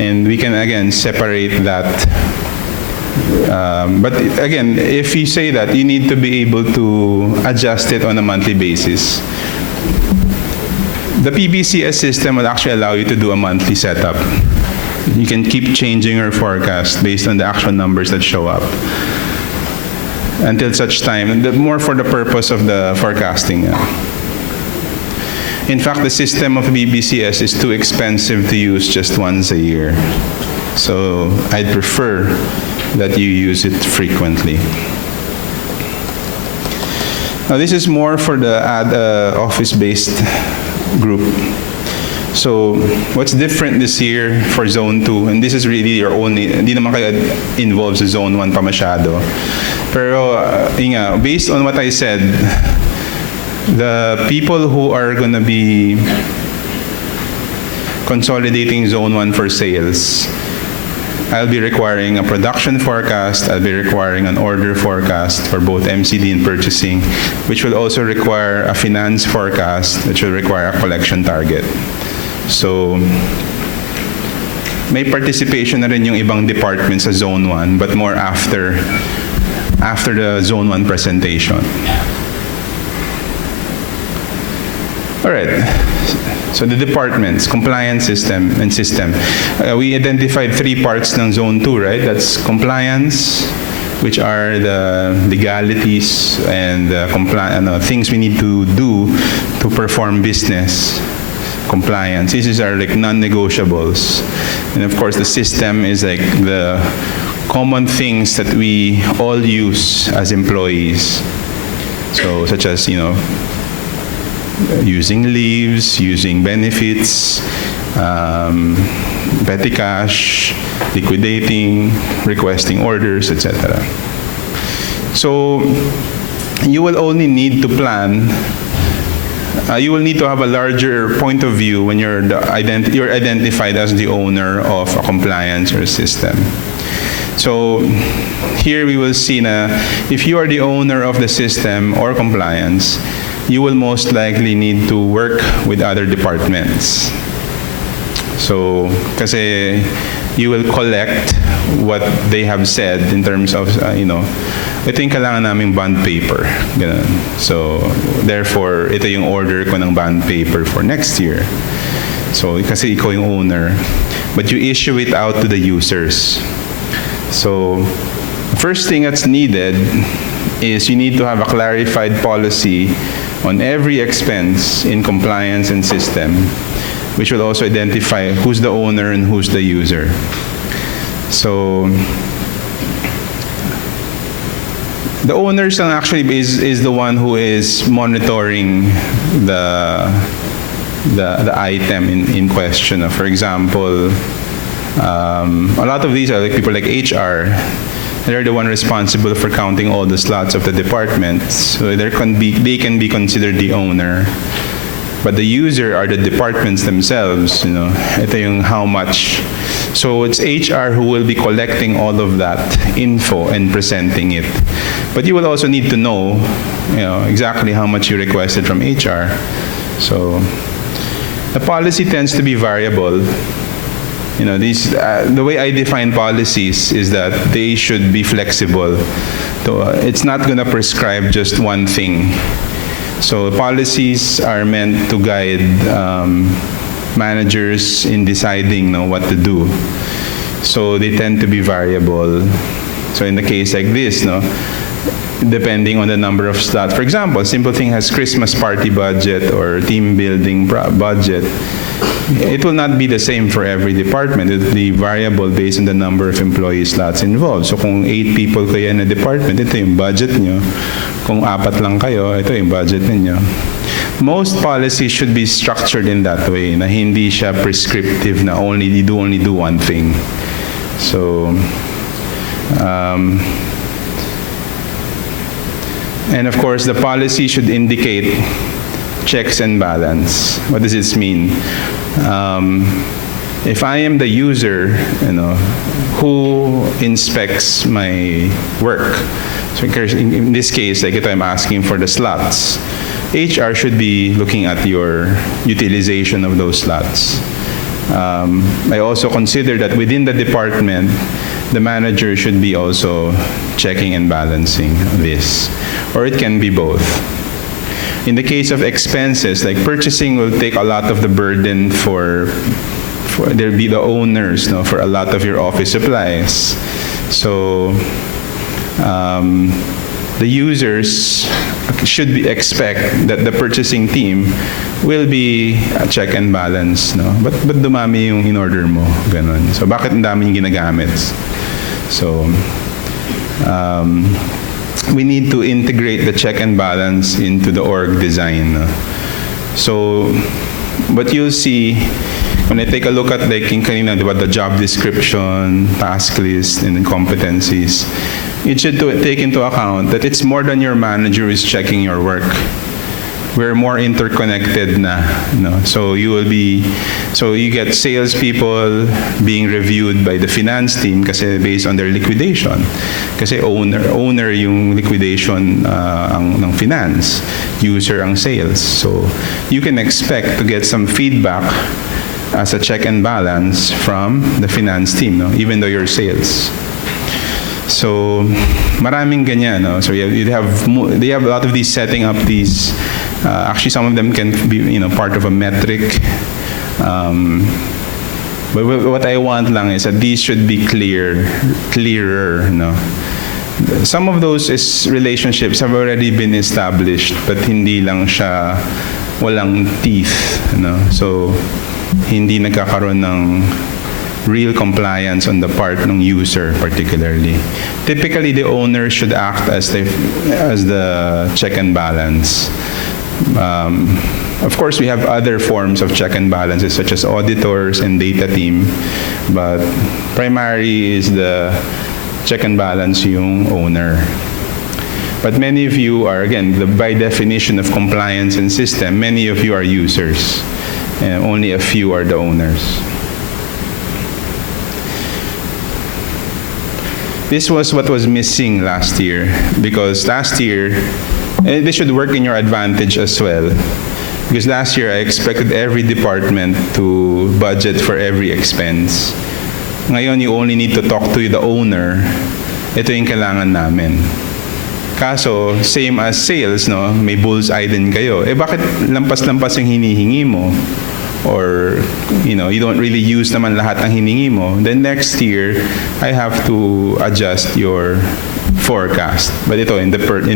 And we can again separate that But again, if you say that, you need to be able to adjust it on a monthly basis. The PBCS system will actually allow you to do a monthly setup. You can keep changing your forecast based on the actual numbers that show up until such time, more for the purpose of the forecasting. In fact, the system of BBCS is too expensive to use just once a year. So I'd prefer that you use it frequently. Now this is more for the office-based group. So what's different this year for Zone 2, and this is really your only, hindi naman kayo involved sa Zone 1 pa masyado. Pero based on what I said, the people who are going to be consolidating Zone 1 for sales, I'll be requiring a production forecast, I'll be requiring an order forecast for both MCD and purchasing, which will also require a finance forecast, which will require a collection target. So, may participation na rin yung ibang departments sa Zone 1, but more after the Zone 1 presentation. All right. So the departments, compliance system. We identified 3 parts ng Zone 2, right? That's compliance, which are the legalities and things we need to do to perform business. Compliance. These are like non-negotiables. And of course, the system is like the common things that we all use as employees. So such as, using leaves, using benefits, petty cash, liquidating, requesting orders, etc. So you will only need to plan. You will need to have a larger point of view when you're identified as the owner of a compliance or system. So here we will see if you are the owner of the system or compliance, you will most likely need to work with other departments. So, kasi you will collect what they have said in terms of, ito yung kailangan naming bond paper. Ganun. So, therefore, ito yung order ko ng bond paper for next year. So, kasi ikaw yung owner. But you issue it out to the users. So, the first thing that's needed is you need to have a clarified policy on every expense in compliance and system, which will also identify who's the owner and who's the user. So the owners actually is the one who is monitoring the item in question. For example, a lot of these are like people like HR. They're the one responsible for counting all the slots of the department. So they can be considered the owner. But the user are the departments themselves. Ito yung how much. So it's HR who will be collecting all of that info and presenting it. But you will also need to know, exactly how much you requested from HR. So the policy tends to be variable. The way I define policies is that they should be flexible. So, it's not going to prescribe just one thing. So policies are meant to guide managers in deciding what to do. So they tend to be variable. So in the case like this, depending on the number of slots. For example, simple thing has Christmas party budget or team building budget. It will not be the same for every department. It will be variable based on the number of employee slots involved. So kung 8 people kayo in a department, ito yung budget nyo. Kung 4 lang kayo, ito yung budget ninyo. Most policies should be structured in that way, na hindi siya prescriptive na you only do one thing. So, and of course, the policy should indicate checks and balance. What does this mean? If I am the user, who inspects my work? So in this case, like if I'm asking for the slots, HR should be looking at your utilization of those slots. I also consider that within the department, the manager should be also checking and balancing this, or it can be both. In the case of expenses, like purchasing will take a lot of the burden for there'll be the owners, no, for a lot of your office supplies. So the users should expect that the purchasing team will be a check and balance, no? But dumami yung in-order mo, ganun. So bakit ang dami yung ginagamit? So we need to integrate the check and balance into the org design. No? So what you'll see when I take a look at like yung kanina, diba, the job description, task list, and competencies, it should take into account that it's more than your manager who is checking your work. We're more interconnected na, no? So you get salespeople being reviewed by the finance team kasi based on their liquidation. Kasi owner yung liquidation ng finance, user ang sales. So you can expect to get some feedback as a check and balance from the finance team, no? Even though you're sales. So maraming ganyan, no? So they have a lot of these setting up these. Actually, some of them can be, part of a metric. But what I want lang is that these should be clearer, no? Some of those relationships have already been established, but hindi lang siya walang teeth, no? So hindi nagkakaroon ng real compliance on the part ng user particularly. Typically, the owner should act as the check and balance. Of course, we have other forms of check and balances such as auditors and data team, but primary is the check and balance yung owner. But many of you are, again, by definition of compliance and system, many of you are users, and only a few are the owners. This was what was missing last year, because last year, and this should work in your advantage as well. Because last year, I expected every department to budget for every expense. Ngayon, you only need to talk to the owner. Ito yung kailangan namin. Kaso, same as sales, no? May bullseye din kayo. Bakit lampas-lampas yung hinihingi mo? Or, you don't really use naman lahat ng hiningi mo. Then next year, I have to adjust your forecast. But ito, in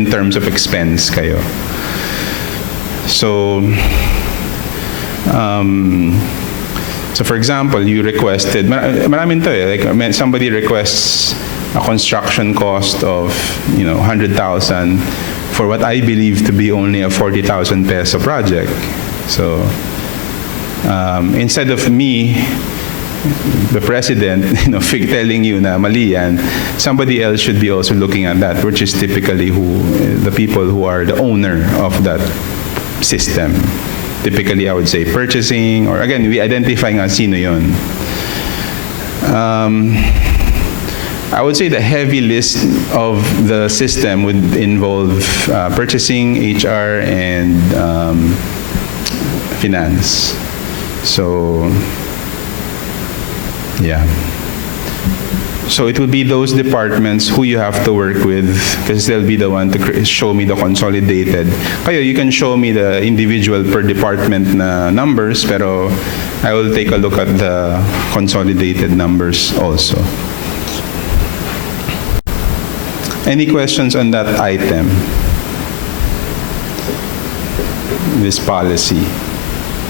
terms of expense kayo. So for example, you requested, maraming to like somebody requests a construction cost of, 100,000 for what I believe to be only a 40,000 peso project. So instead of me, the president, telling you na mali yan, somebody else should be also looking at that, which is typically the people who are the owner of that system. Typically, I would say purchasing, or again, we identify nga sino yun. I would say the heavy list of the system would involve purchasing, HR, and finance. So, yeah. So it will be those departments who you have to work with, because they'll be the one to show me the consolidated. Kayo, you can show me the individual per department na numbers, pero I will take a look at the consolidated numbers also. Any questions on that item? This policy,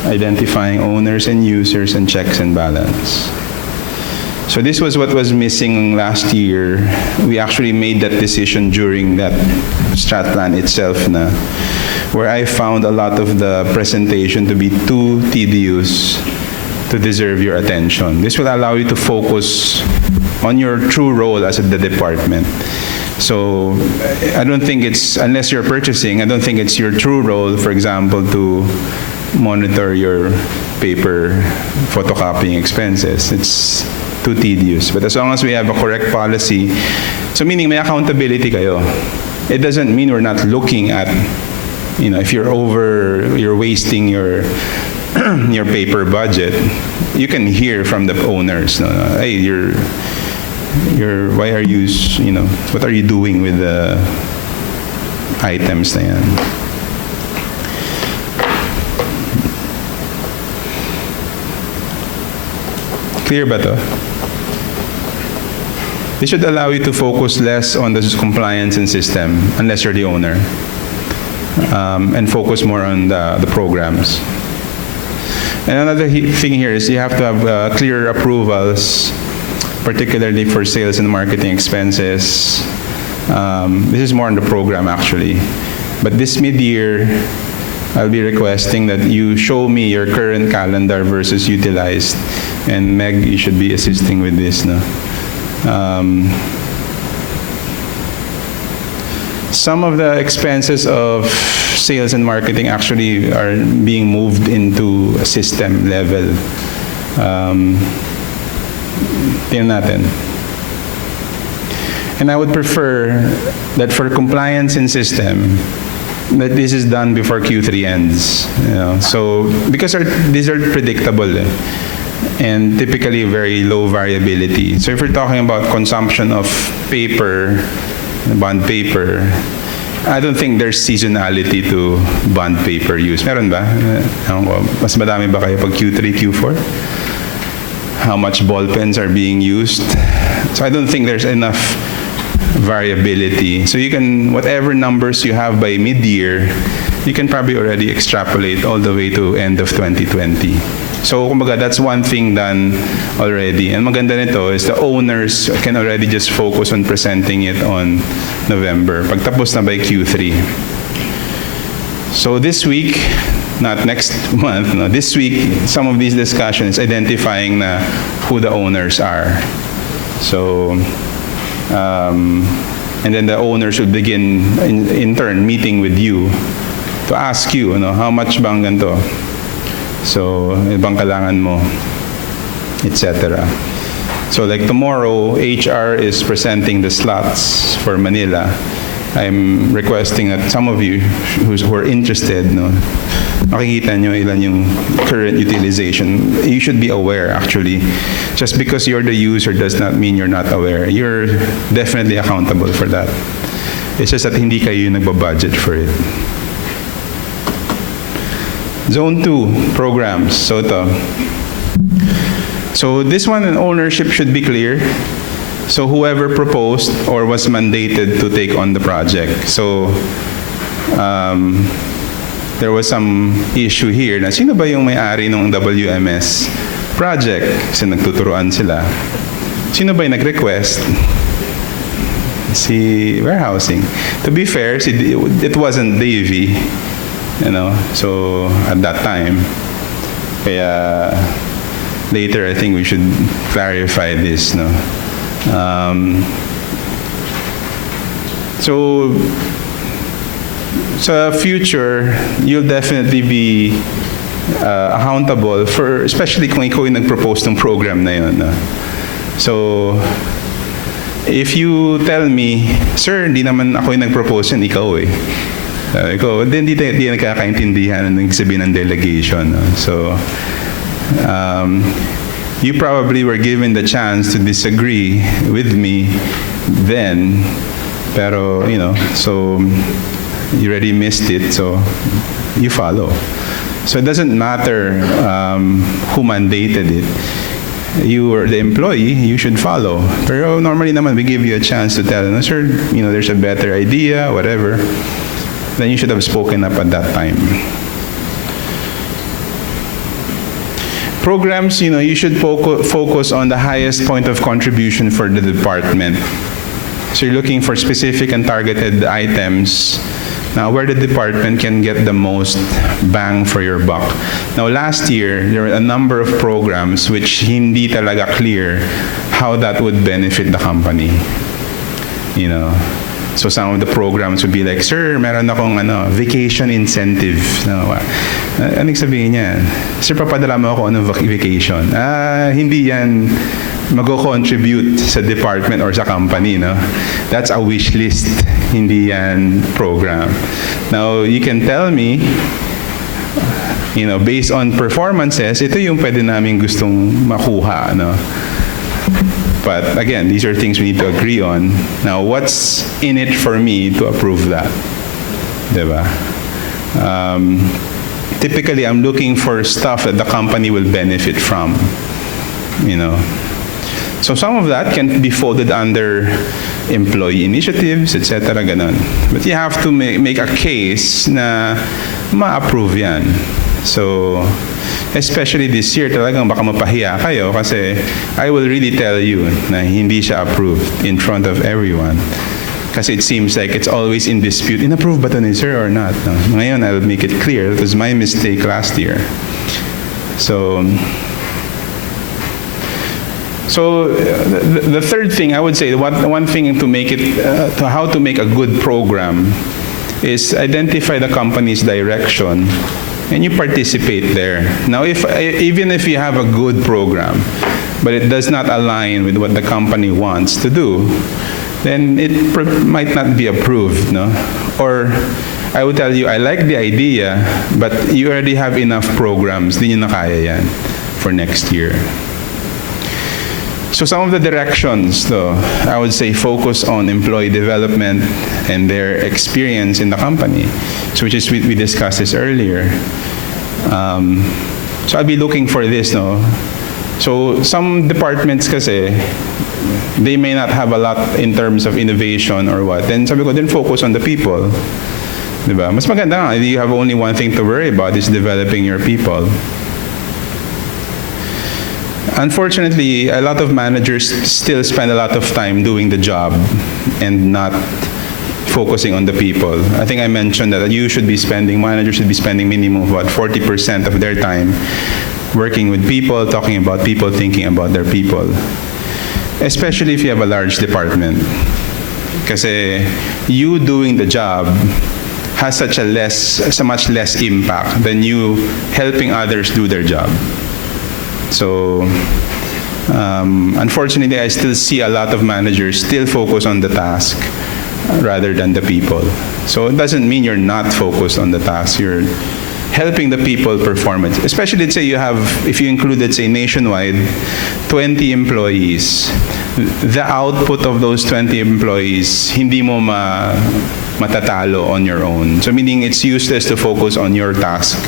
identifying owners and users and checks and balance. So this was what was missing last year. We actually made that decision during that strat plan itself na, where I found a lot of the presentation to be too tedious to deserve your attention. This will allow you to focus on your true role as the department. So I don't think it's, unless you're purchasing, I don't think it's your true role, for example, to monitor your paper photocopying expenses. It's too tedious. But as long as we have a correct policy, so meaning may accountability kayo. It doesn't mean we're not looking at, if you're wasting your your paper budget, you can hear from the owners, hey, why are you, what are you doing with the items na yan? Clear ba to? This should allow you to focus less on the compliance and system, unless you're the owner, and focus more on the programs. And another thing here is you have to have clear approvals, particularly for sales and marketing expenses. This is more on the program, actually. But this mid-year, I'll be requesting that you show me your current calendar versus utilized. And Meg, you should be assisting with this, no? Some of the expenses of sales and marketing actually are being moved into a system level. Tingnan natin. And I would prefer that for compliance and system, that this is done before Q3 ends. So because these are predictable and typically very low variability. So if we're talking about consumption of paper, bond paper, I don't think there's seasonality to bond paper use. Meron ba? Mas madami ba kayo pag Q3, Q4? How much ball pens are being used? So I don't think there's enough variability. So you can, whatever numbers you have by mid-year, you can probably already extrapolate all the way to end of 2020. So kumbaga, that's one thing done already. And maganda nito is the owners can already just focus on presenting it on November. Pagtapos na by Q3. So this week, not next month, no, this week, some of these discussions identifying na who the owners are. So, and then the owners will begin in turn meeting with you to ask you, how much bang ganito? So, ibang kailangan mo, etc. So, like tomorrow, HR is presenting the slots for Manila. I'm requesting that some of you who are interested, makikita nyo ilan yung current utilization. You should be aware, actually. Just because you're the user does not mean you're not aware. You're definitely accountable for that. It's just that hindi kayo yung nagbabudget for it. Zone 2, programs. So ito. So this one, ownership should be clear. So whoever proposed or was mandated to take on the project. So there was some issue here na sino ba yung may-ari ng WMS project? Kasi nagtuturuan sila. Sino ba yung nag-request? Si warehousing. To be fair, it wasn't Davey. So at that time. Kaya later I think we should clarify this, no? So sa future, you'll definitely be accountable for, especially kung ikaw yung nag-propose ng program na yun. So, if you tell me, sir, hindi naman ako yung nag-propose yun, ikaw eh. Ikaw, hindi nagkakaintindihan ng sabihin ng delegation. So, you probably were given the chance to disagree with me then, pero, so you already missed it, so you follow. So it doesn't matter who mandated it. You were the employee, you should follow. Pero normally naman, we give you a chance to tell, sir, there's a better idea, whatever. Then you should have spoken up at that time. Programs, you should focus on the highest point of contribution for the department. So you're looking for specific and targeted items now where the department can get the most bang for your buck. Now last year, there were a number of programs which hindi talaga clear how that would benefit the company. So some of the programs would be like, sir, meron akong vacation incentive. Anong sabihin niyan? Sir, papadala mo ako ng vacation. Hindi yan mag-contribute sa department or sa company. That's a wish list. Hindi yan program. Now, you can tell me, based on performances, ito yung pwede namin gustong makuha. But again, these are things we need to agree on. Now, what's in it for me to approve that? Diba? Typically, I'm looking for stuff that the company will benefit from. You know, so some of that can be folded under employee initiatives, etc. Ganon. But you have to make a case na ma-approve yan. So, especially this year, talagang baka mapahiya kayo kasi I will really tell you na hindi siya approved in front of everyone. Kasi it seems like it's always in dispute. In-approve ba ito ni sir or not? No? Ngayon, I'll make it clear. It was my mistake last year. So the third thing I would say, one thing to make it, to how to make a good program is identify the company's direction and you participate there. Now, even if you have a good program, but it does not align with what the company wants to do, then it might not be approved, no? Or I would tell you, I like the idea, but you already have enough programs, di nyo na kaya yan for next year. So some of the directions, though, I would say focus on employee development and their experience in the company, so which is we discussed this earlier. So I'll be looking for this, no? So some departments kasi, they may not have a lot in terms of innovation or what. Then sabi ko, then focus on the people. Diba? Mas maganda nga, you have only one thing to worry about is developing your people. Unfortunately, a lot of managers still spend a lot of time doing the job and not focusing on the people. I think I mentioned that managers should be spending minimum of what, 40% of their time working with people, talking about people, thinking about their people. Especially if you have a large department. Kasi you doing the job has a much less impact than you helping others do their job. So, unfortunately, I still see a lot of managers still focus on the task rather than the people. So it doesn't mean you're not focused on the task. You're helping the people perform it. Especially, let's say if you include, let's say, nationwide, 20 employees. The output of those 20 employees, hindi mo matatalo on your own. So meaning it's useless to focus on your task.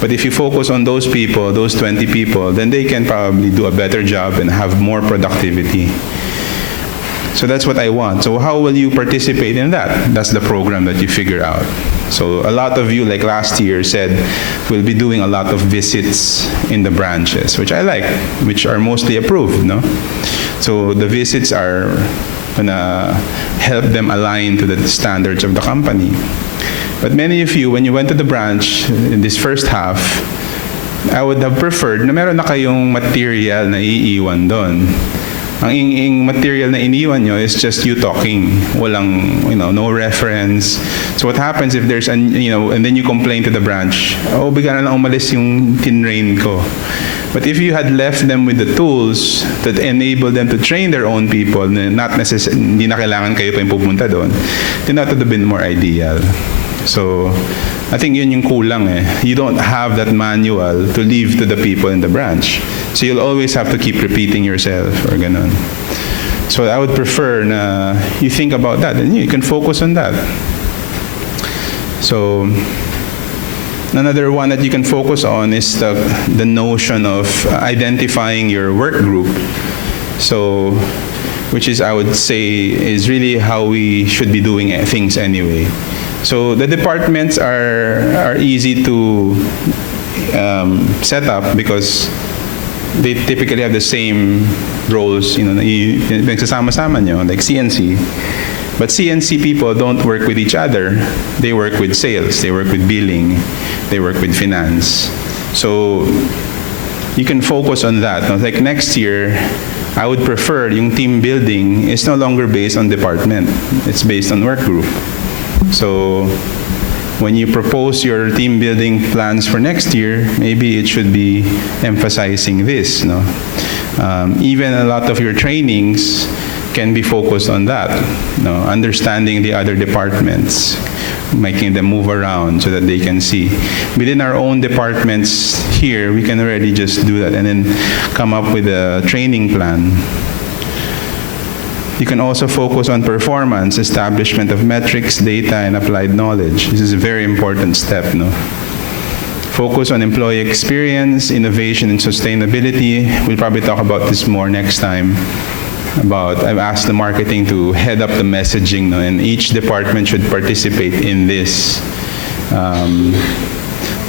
But if you focus on those people, those 20 people, then they can probably do a better job and have more productivity. So that's what I want. So how will you participate in that? That's the program that you figure out. So a lot of you, like last year, said we'll be doing a lot of visits in the branches, which I like, which are mostly approved, no? So the visits are gonna help them align to the standards of the company. But many of you, when you went to the branch in this first half, I would have preferred na meron na kayong material na iiwan doon. Ang material na iniwan nyo is just you talking. Walang, no reference. So what happens if there's, and then you complain to the branch, bigla na lang umalis yung tinrain ko. But if you had left them with the tools that enable them to train their own people, not necessarily, hindi na kailangan kayo pa yung pupunta doon, then that would have been more ideal. So, I think yun yung kulang eh. You don't have that manual to leave to the people in the branch. So you'll always have to keep repeating yourself or ganun. So I would prefer na you think about that and you can focus on that. So, another one that you can focus on is the notion of identifying your work group. So, which is, I would say, is really how we should be doing things anyway. So the departments are easy to set up because they typically have the same roles, nagsasama-sama nyo, like CNC. But CNC people don't work with each other. They work with sales, they work with billing, they work with finance. So you can focus on that. Like next year, I would prefer yung team building is no longer based on department. It's based on work group. So when you propose your team building plans for next year, maybe it should be emphasizing this. No? Even a lot of your trainings can be focused on that. No? Understanding the other departments, making them move around so that they can see. Within our own departments here, we can already just do that and then come up with a training plan. You can also focus on performance, establishment of metrics, data, and applied knowledge. This is a very important step, no? Focus on employee experience, innovation, and sustainability. We'll probably talk about this more next time. I've asked the marketing to head up the messaging, no? And each department should participate in this.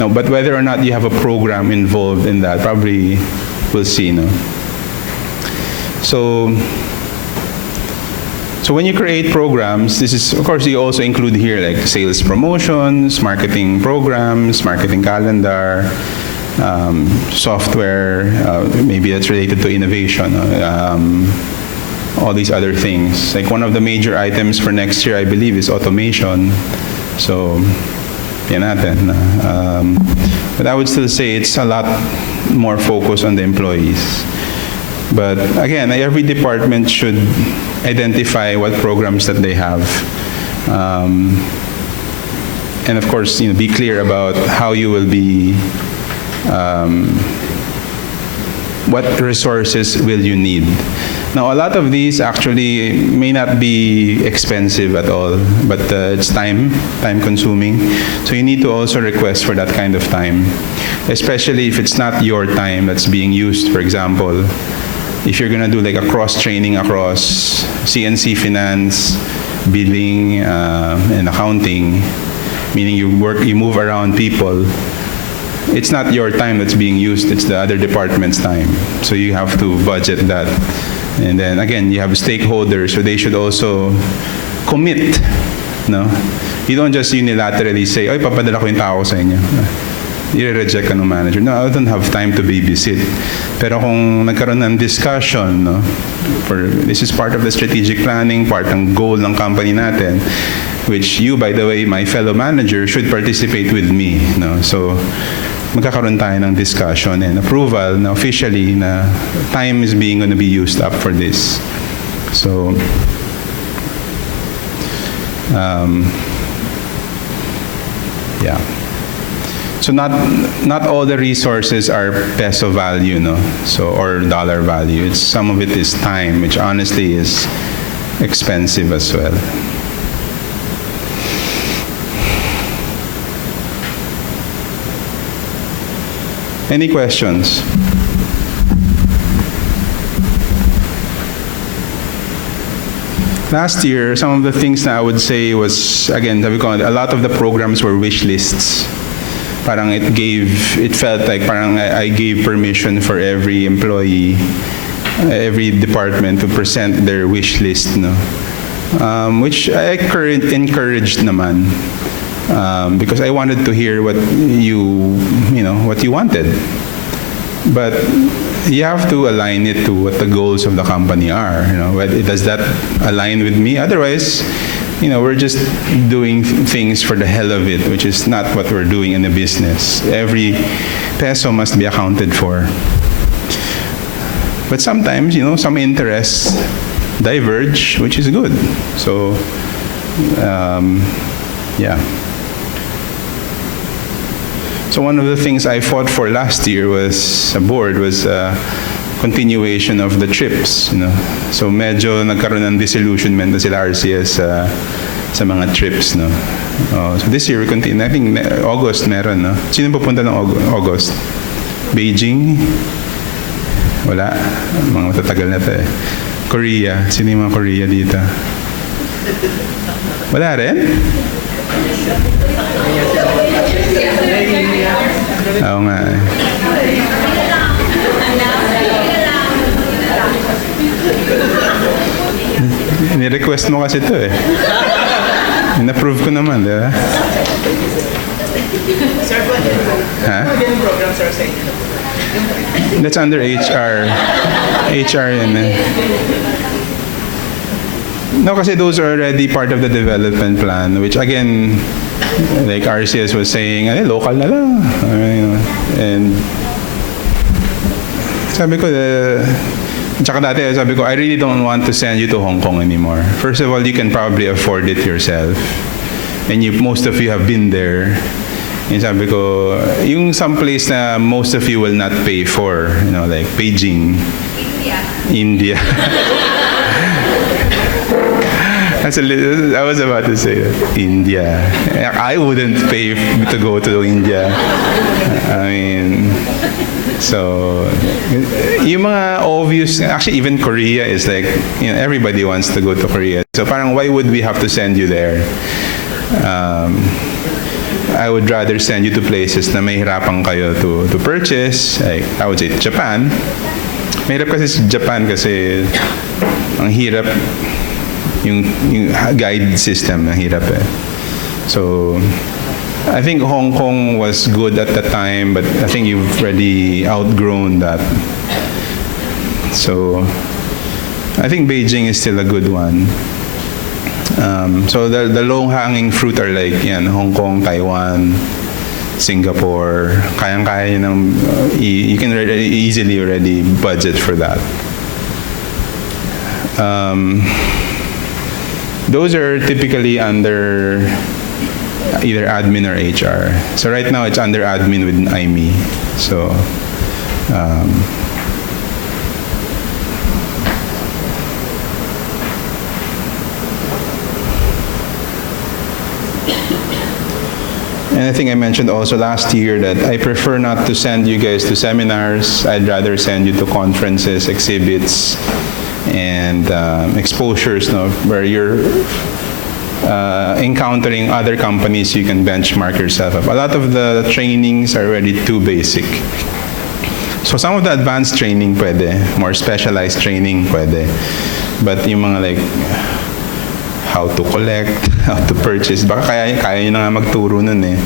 No, but whether or not you have a program involved in that, probably we'll see, no? So when you create programs, this is, of course, you also include here like sales promotions, marketing programs, marketing calendar, software, maybe that's related to innovation, all these other things. Like one of the major items for next year, I believe, is automation. So, yan natin. But I would still say it's a lot more focused on the employees. But again, every department should identify what programs that they have. And of course, be clear about how you will be, what resources will you need. Now, a lot of these actually may not be expensive at all, but it's time consuming. So you need to also request for that kind of time, especially if it's not your time that's being used. For example, if you're gonna do like a cross-training across CNC finance, billing, and accounting, meaning you move around people, it's not your time that's being used, it's the other department's time. So you have to budget that. And then again, you have stakeholders, so they should also commit, no? You don't just unilaterally say, "Oy, papadala ko yung tao ko sa inyo." I-reject ka ng manager. No, I don't have time to babysit. Pero kung nagkaroon ng discussion, no, this is part of the strategic planning, part ng goal ng company natin, which you, by the way, my fellow manager, should participate with me. No? So, magkakaroon tayo ng discussion and approval na officially na time is going to be used up for this. So, yeah. So not all the resources are peso value, no? So or dollar value. Some of it is time, which honestly is expensive as well. Any questions? Last year, some of the things that I would say was, again, a lot of the programs were wish lists. Parang it felt like parang I gave permission for every employee, every department to present their wish list, no? Which I encouraged naman, because I wanted to hear what what you wanted. But you have to align it to what the goals of the company are. Does that align with me? Otherwise, we're just doing things for the hell of it, which is not what we're doing in the business. Every peso must be accounted for. But sometimes, some interests diverge, which is good. So, yeah. So one of the things I fought for last year was continuation of the trips. So medyo nagkaroon ng disillusionment na sila RCS sa mga trips. No? So this year we continue. I think August meron. No? Sino pupunta ng August? Beijing? Wala. Mga matatagal na ito eh. Korea. Sino yung mga Korea dito? Wala rin? Oo nga eh. Ni-request mo kasi ito eh. In-approve ko naman, di ba? Sir, ano din ang program, sir, sa inyo? That's under HR. HR yun eh. No, kasi those are already part of the development plan, which again, like RCS was saying, local na lang. And sabi ko, tsaka dati sabi ko, I really don't want to send you to Hong Kong anymore. First of all, you can probably afford it yourself. And most of you have been there. And sabi ko, yung someplace na most of you will not pay for, like Beijing, India. I was about to say that. India. I wouldn't pay to go to India. I mean, so yung mga obvious, actually even Korea is like, everybody wants to go to Korea. So parang why would we have to send you there? I would rather send you to places na may hirapan kayo to purchase. Like, I would say Japan. Mahirap kasi sa Japan kasi ang hirap yung guide system, ang hirap eh. So, I think Hong Kong was good at the time, but I think you've already outgrown that. So, I think Beijing is still a good one. So the low-hanging fruit are like Hong Kong, Taiwan, Singapore. Kayang-kaya ng you can easily already budget for that. Those are typically under either admin or HR. So right now it's under admin with IME. So and I think I mentioned also last year that I prefer not to send you guys to seminars. I'd rather send you to conferences, exhibits, and exposures, where you're encountering other companies you can benchmark yourself up. A lot of the trainings are already too basic. So some of the advanced training pwede, more specialized training pwede. But yung mga like how to collect, how to purchase, baka kaya nyo na nga magturo nun eh.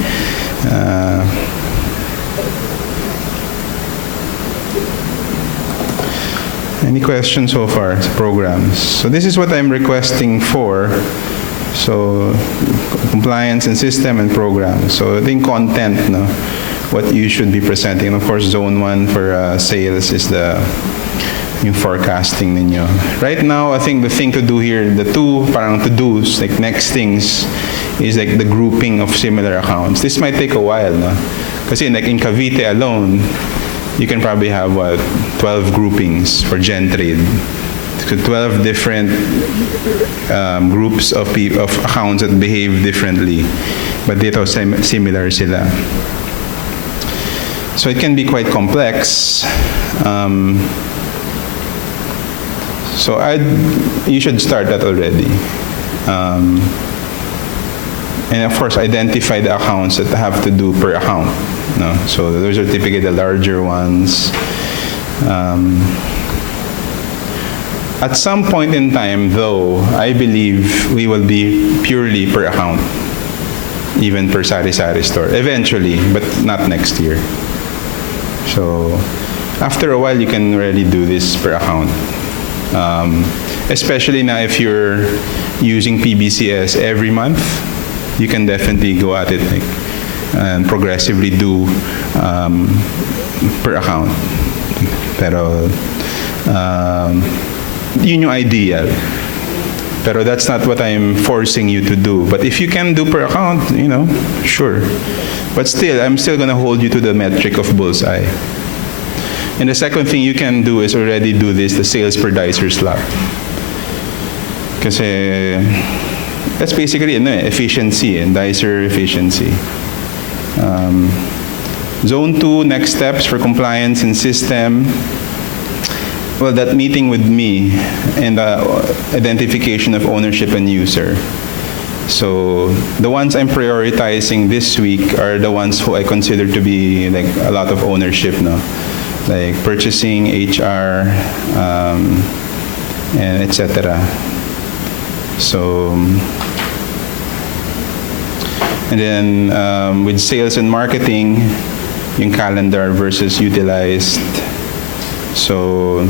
Any questions so far sa programs? So this is what I'm requesting for. So compliance and system and programs. So I think content, what you should be presenting. And of course, zone 1 for sales is yung forecasting ninyo. Right now, I think the thing to do here, the two parang to-dos, like next things, is like the grouping of similar accounts. This might take a while, Kasi like in Cavite alone, you can probably have 12 groupings for GenTrade. So 12 different groups of accounts that behave differently, but dito similar sila. So it can be quite complex. So you should start that already. And of course, identify the accounts that have to do per account. So those are typically the larger ones. At some point in time, though, I believe we will be purely per account, even per sari-sari store, eventually, but not next year. So after a while, you can already do this per account. Especially now if you're using PBCS every month, you can definitely go at it and progressively do per account. Pero yun yung ideal. Pero that's not what I'm forcing you to do. But if you can do per account, sure. But still, I'm still gonna hold you to the metric of bullseye. And the second thing you can do is already do the sales per dicer slot. Kasi that's basically efficiency and dicer efficiency. Zone 2, next steps for compliance and system. Well, that meeting with me and the identification of ownership and user. So the ones I'm prioritizing this week are the ones who I consider to be like a lot of ownership, like purchasing, HR, and etc. So, and then with sales and marketing, yung calendar versus utilized. So,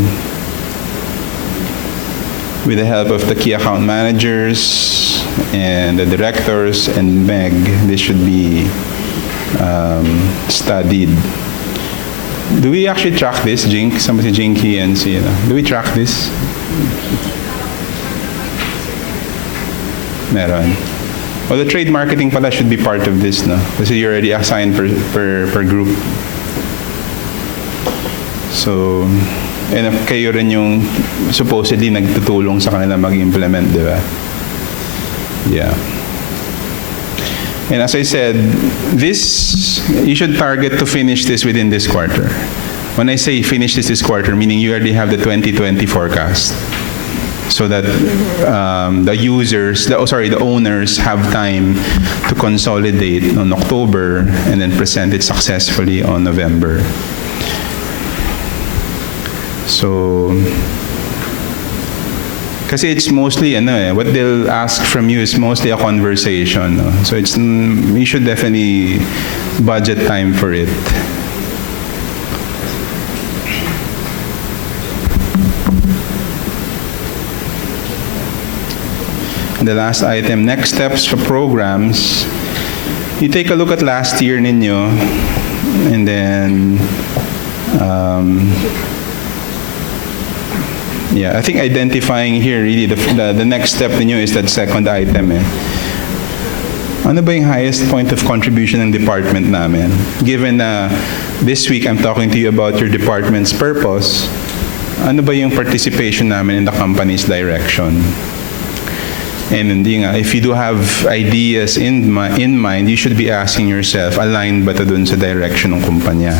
with the help of the key account managers and the directors and Meg, this should be studied. Do we actually track this, Jink? Somebody Jinky and see, do we track this? Meron. Well, the trade marketing pala should be part of this, Kasi you're already assigned per group. So, and kayo rin yung supposedly nagtutulong sa kanila mag-implement, di ba? Yeah. And as I said, this, you should target to finish this within this quarter. When I say finish this quarter, meaning you already have the 2020 forecast. So that the users, the owners have time to consolidate on October and then present it successfully on November. So, kasi it's mostly, what they'll ask from you is mostly a conversation. No? So you should definitely budget time for it. The last item, next steps for programs. You take a look at last year ninyo, and then, I think identifying here really the next step ninyo is that second item. Ano ba yung highest point of contribution ng department namin? Given na this week I'm talking to you about your department's purpose, ano ba yung participation namin in the company's direction? And hindi nga, if you do have ideas in mind, you should be asking yourself, aligned ba ito dun sa direction ng kumpanya?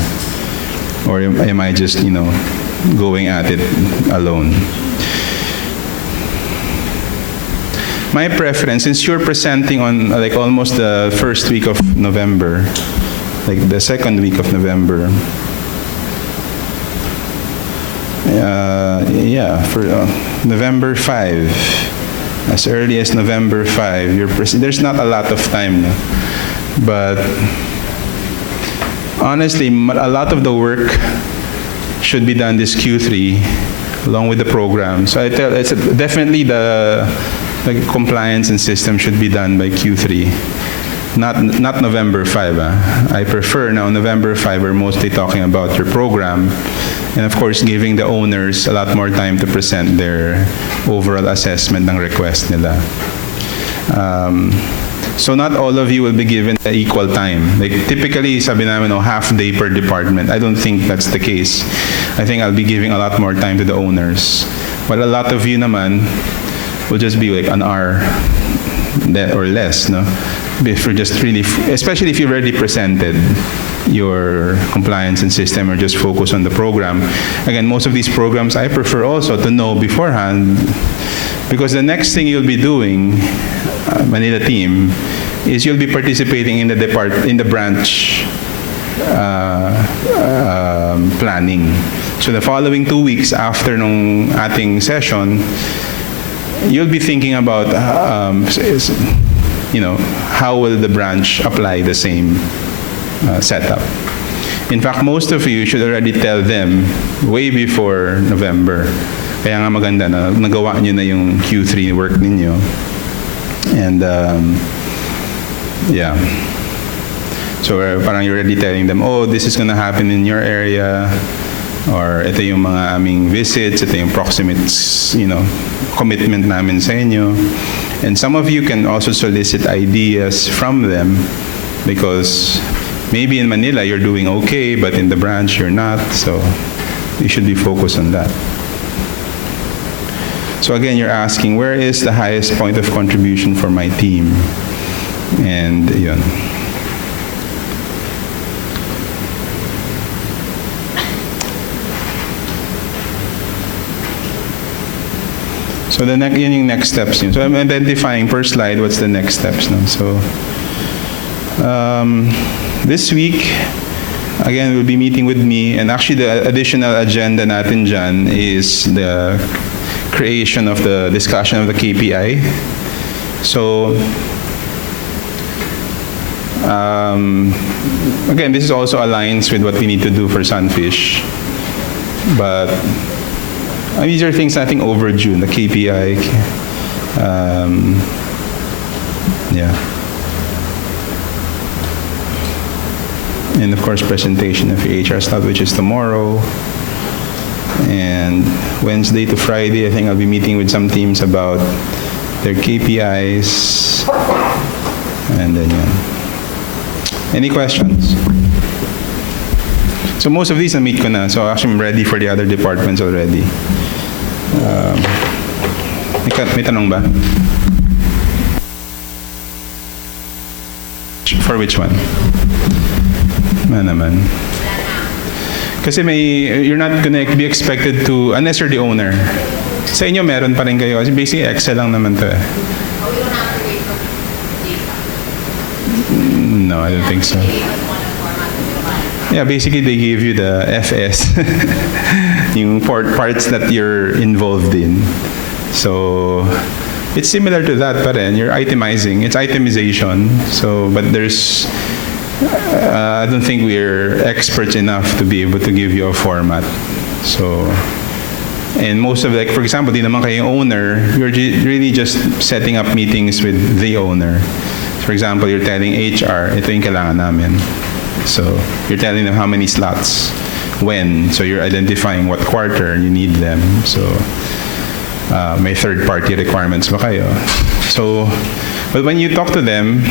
Or am I just, going at it alone? My preference, since you're presenting on like almost the first week of November, like the second week of November, for November 5, as early as November 5, there's not a lot of time, no? But honestly, a lot of the work should be done this Q3 along with the program. So it's definitely the compliance and system should be done by Q3, not November 5. I prefer now November 5, we're mostly talking about your program, and of course giving the owners a lot more time to present their overall assessment ng request nila. So not all of you will be given the equal time. Like typically, sabi namin, half day per department. I don't think that's the case. I think I'll be giving a lot more time to the owners. But a lot of you naman will just be like an hour or less, no? If you're just really, especially if you've already presented your compliance and system or just focus on the program. Again, most of these programs I prefer also to know beforehand, because the next thing you'll be doing, Manila team, is you'll be participating in the branch planning. So the following 2 weeks after nung ating session, you'll be thinking about how will the branch apply the same setup. In fact, most of you should already tell them way before November. Kaya nga maganda na nagawa nyo na yung Q3 work ninyo. And so parang you're already telling them, this is gonna happen in your area, or ito yung mga aming visits, ito yung proximate, commitment namin sa inyo. And some of you can also solicit ideas from them, because maybe in Manila you're doing okay, but in the branch you're not, so you should be focused on that. So again, you're asking, where is the highest point of contribution for my team? And yun. So yun yung next steps. So I'm identifying per slide what's the next steps. No? So this week, again, we'll be meeting with me, and actually the additional agenda natin dyan is the creation of the discussion of the KPI. So again, this is also aligns with what we need to do for Sunfish, but these are things I think overdue. The KPI, and of course presentation of HR stuff, which is tomorrow. And Wednesday to Friday, I think I'll be meeting with some teams about their KPIs. And then, Any questions? So most of these na-meet ko na. So actually I'm ready for the other departments already. May tanong ba? For which one? Ano naman? Kasi you're not gonna be expected to, unless you're the owner. Sa inyo meron pa rin kayo. Kasi basically Excel lang naman to eh. Oh, we don't have to wait for data. No, I don't think so. It was one of format to provide. Yeah, basically they give you the FS, yung parts that you're involved in. So it's similar to that pa rin. You're itemizing. It's itemization. So, but there's, I don't think we're experts enough to be able to give you a format. So, and most of, like, for example, di naman kayo owner, you're really just setting up meetings with the owner. For example, you're telling HR, ito yung kailangan namin. So, you're telling them how many slots, when. So, you're identifying what quarter you need them. So, may third-party requirements ba kayo? So, but when you talk to them,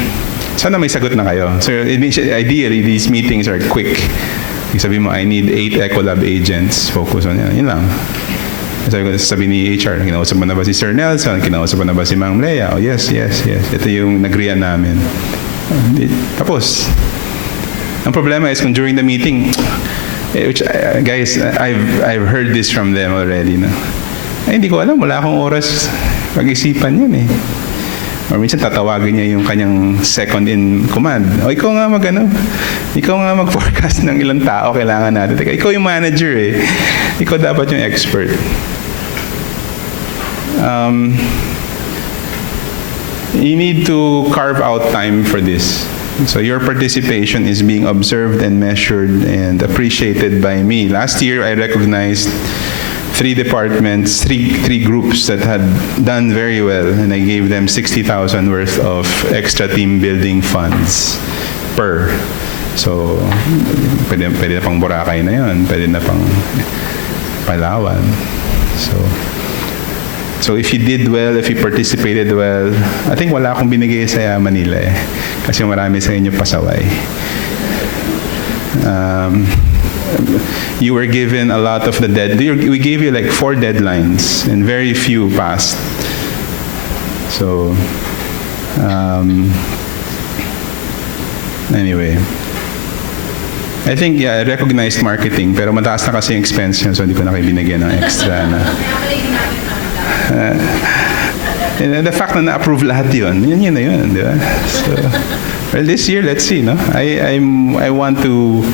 sana may sagot na kayo. So, ideally, these meetings are quick. Sabi mo, I need 8 Ecolab agents. Focus on yan. Yun lang. Sabi ni HR, kinausap mo na ba si Sir Nelson? Kinausap mo na ba si Ma'am Lea? Oh, yes. Ito yung nagriyan namin. Tapos. Ang problema is kung during the meeting, which, guys, I've heard this from them already. No? Ay, hindi ko alam. Wala akong oras pag-isipan yun eh. Or minsan tatawagin niya yung kanyang second in command. O, ikaw nga ikaw nga mag-forecast ng ilang tao kailangan natin. Teka, ikaw yung manager eh. Ikaw dapat yung expert. You need to carve out time for this. So your participation is being observed and measured and appreciated by me. Last year, I recognized 3 departments, three groups that had done very well, and I gave them 60,000 worth of extra team building funds per. So, pwede na pang Boracay na yun, pwede na pang Palawan. So if you did well, if you participated well, I think wala akong binigay sa Manila eh. Kasi marami sa inyo pasaway. You were given a lot of the we gave you like 4 deadlines and very few passed. So, anyway. I think, yeah, I recognized marketing, pero mataas na kasi yung expense yun, so hindi ko na kayo binigyan ng extra na. And the fact na na-approve lahat yun na yun, di ba? So, well, this year, let's see, no? I want to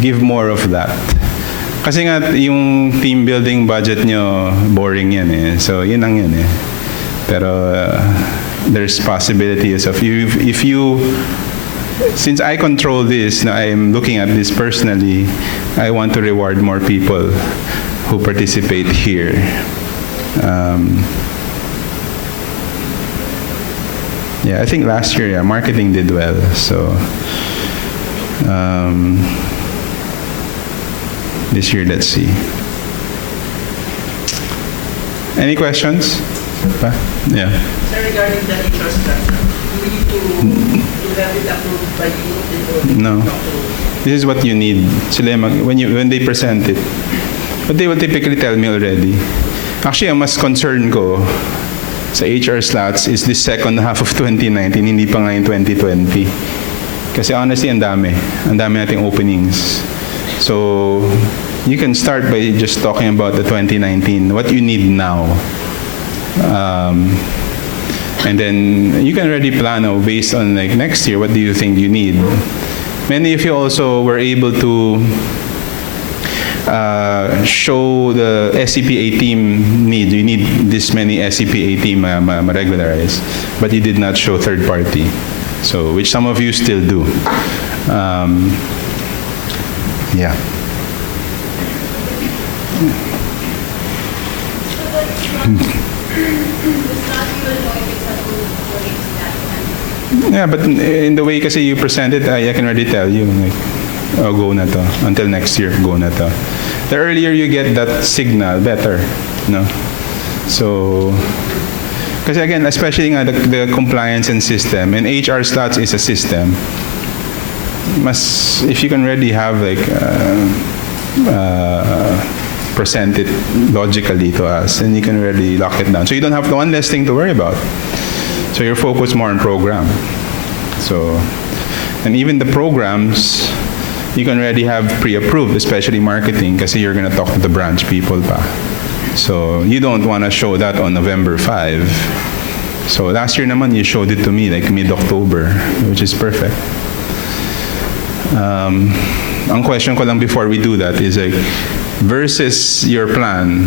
give more of that. Kasi nga, yung team building budget nyo, boring yan eh. So, yun lang yan eh. Pero, there's possibilities of, if you, since I control this, now I'm looking at this personally, I want to reward more people who participate here. Yeah, I think last year, marketing did well. So, this year, let's see. Any questions? Yeah. Sir, regarding the HR structure, do we need to have it approved by you before No. This is what you need. Sila when they present it. But they will typically tell me already. Actually, ang mas concern ko sa HR slots is the second half of 2019, hindi pa nga yung 2020. Kasi honestly, ang dami nating openings. So, you can start by just talking about the 2019, what you need now. And then you can already plan based on like next year, what do you think you need? Many of you also were able to show the SCPA team need. You need this many SCPA team regularize, but you did not show third party. So, which some of you still do. Yeah. Yeah, but in the way kasi you present it, I can already tell you, like, oh, go na to. Until next year, go na to. The earlier you get that signal, better. No? So, kasi again, especially nga the compliance and system, and HR slots is a system. If you can already have like, present it logically to us, and you can really lock it down. So you don't have one less thing to worry about. So you're focused more on program. So, and even the programs, you can already have pre-approved, especially marketing, kasi you're gonna talk to the branch people pa. So you don't want to show that on November 5. So last year naman, you showed it to me like mid-October, which is perfect. Ang question ko lang before we do that is like, versus your plan,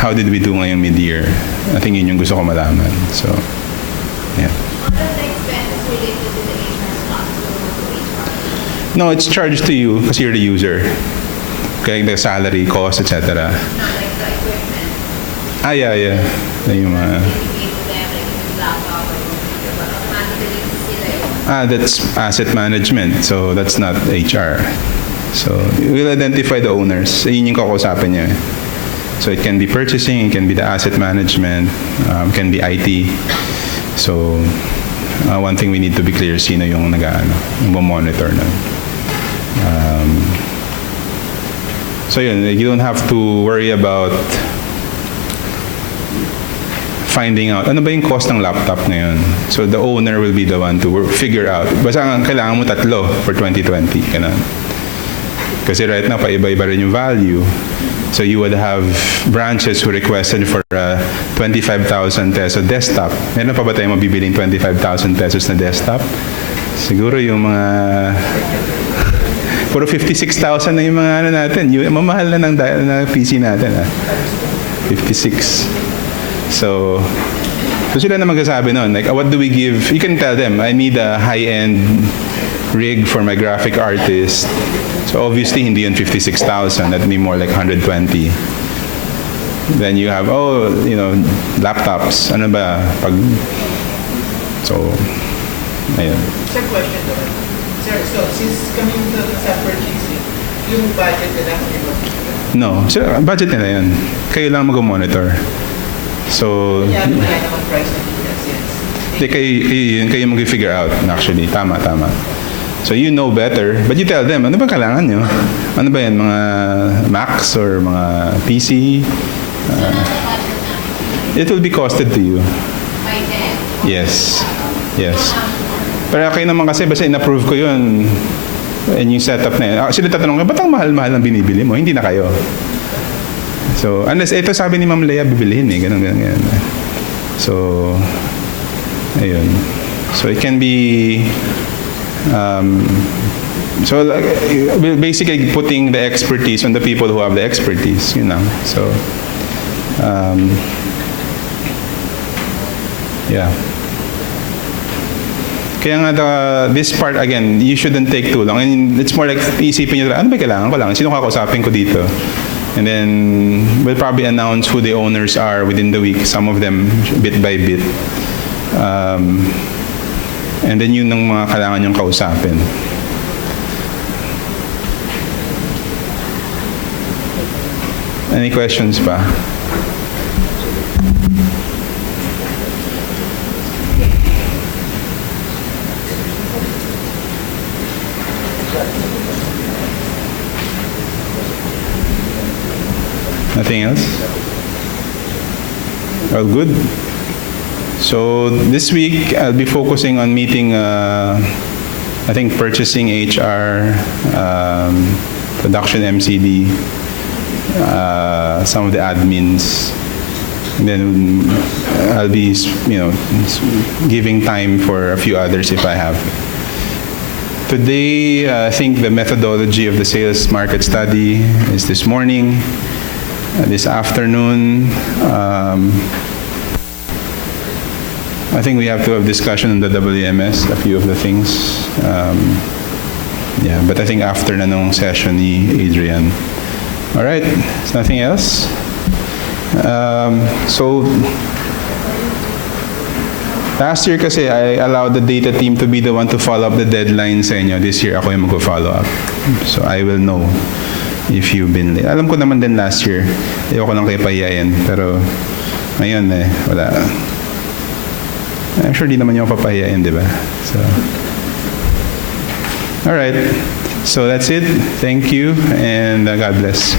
how did we do ngayong mid-year? I think yun yung gusto ko malaman. So, yeah. What are the expenses related to the HR slot to HR? No, it's charged to you kasi you're the user. Kaya the salary, cost, etc. Not like the equipment. Yeah. Yung mga... Dedicate to them, like yung laptop or yung computer, but automatically sila yung That's asset management. So that's not HR. So we'll identify the owners. Yun yung kakausapin niya. So it can be purchasing, it can be the asset management, can be IT. So one thing we need to be clear, sino yung yung monitor nun. So yun, you don't have to worry about finding out ano ba yung cost ng laptop ngayon. So the owner will be the one to figure out. Basta ang kailangan mo 3 for 2020. Ganun. Kasi right now, paiba-iba rin yung value. So you would have branches who requested for a 25,000 peso desktop. Meron pa ba tayong mabibiling 25,000 pesos na desktop? Siguro yung mga... Puro 56,000 na yung mga natin. Yung mamahal na ng PC natin. 56. So sila na magsasabi nun. Like, what do we give? You can tell them, I need a high-end rig for my graphic artist. So obviously, hindi yun 56,000. That'd be more like 120. Then you have, laptops. Ano ba? So, ayun. Sir, question to that. Sir, so since kami yung sa purchasing, yung budget nila kami ba? No. So, budget nila yun. Kayo lang mag-monitor. So, Kaya wala naman price ng yes. kayo mag-figure out, actually. Tama. So you know better, but you tell them, ano ba kailangan nyo? Ano ba yan, mga Macs or mga PC? So nasa budget namin. It will be costed to you. By then. Yes. Pero kayo naman kasi, basta in-approve ko yun, and yung setup na yun. Sila tatanong, ba't ang mahal-mahal ang binibili mo? Hindi na kayo. So, unless, ito sabi ni Ma'am Lea, bibilihin ganun. So, ayun. So, it can be, basically putting the expertise on the people who have the expertise, So, yeah. Kaya nga, this part, again, you shouldn't take too long. And it's more like, isipin nyo, ano ba kailangan ko lang? Sino kakausapin ko dito? And then, we'll probably announce who the owners are within the week, some of them bit by bit. And then yun ang mga kailangan nyong kausapin. Any questions pa? Nothing else? All good? So this week, I'll be focusing on meeting, I think, purchasing, HR, production MCD, some of the admins. And then I'll be, giving time for a few others if I have. Today, I think the methodology of the sales market study is this morning. This afternoon, I think we have to have discussion on the WMS, a few of the things. But I think after na nung session ni Adrian. All right, there's nothing else. So last year kasi I allowed the data team to be the one to follow up the deadline sa inyo. This year ako yung mag-follow up. So I will know if you've been late. Alam ko naman din last year. Ayoko lang kayo pahiyain. Pero ngayon wala. I'm sure di naman yung papahiyain, di ba? So, all right. So that's it. Thank you and God bless.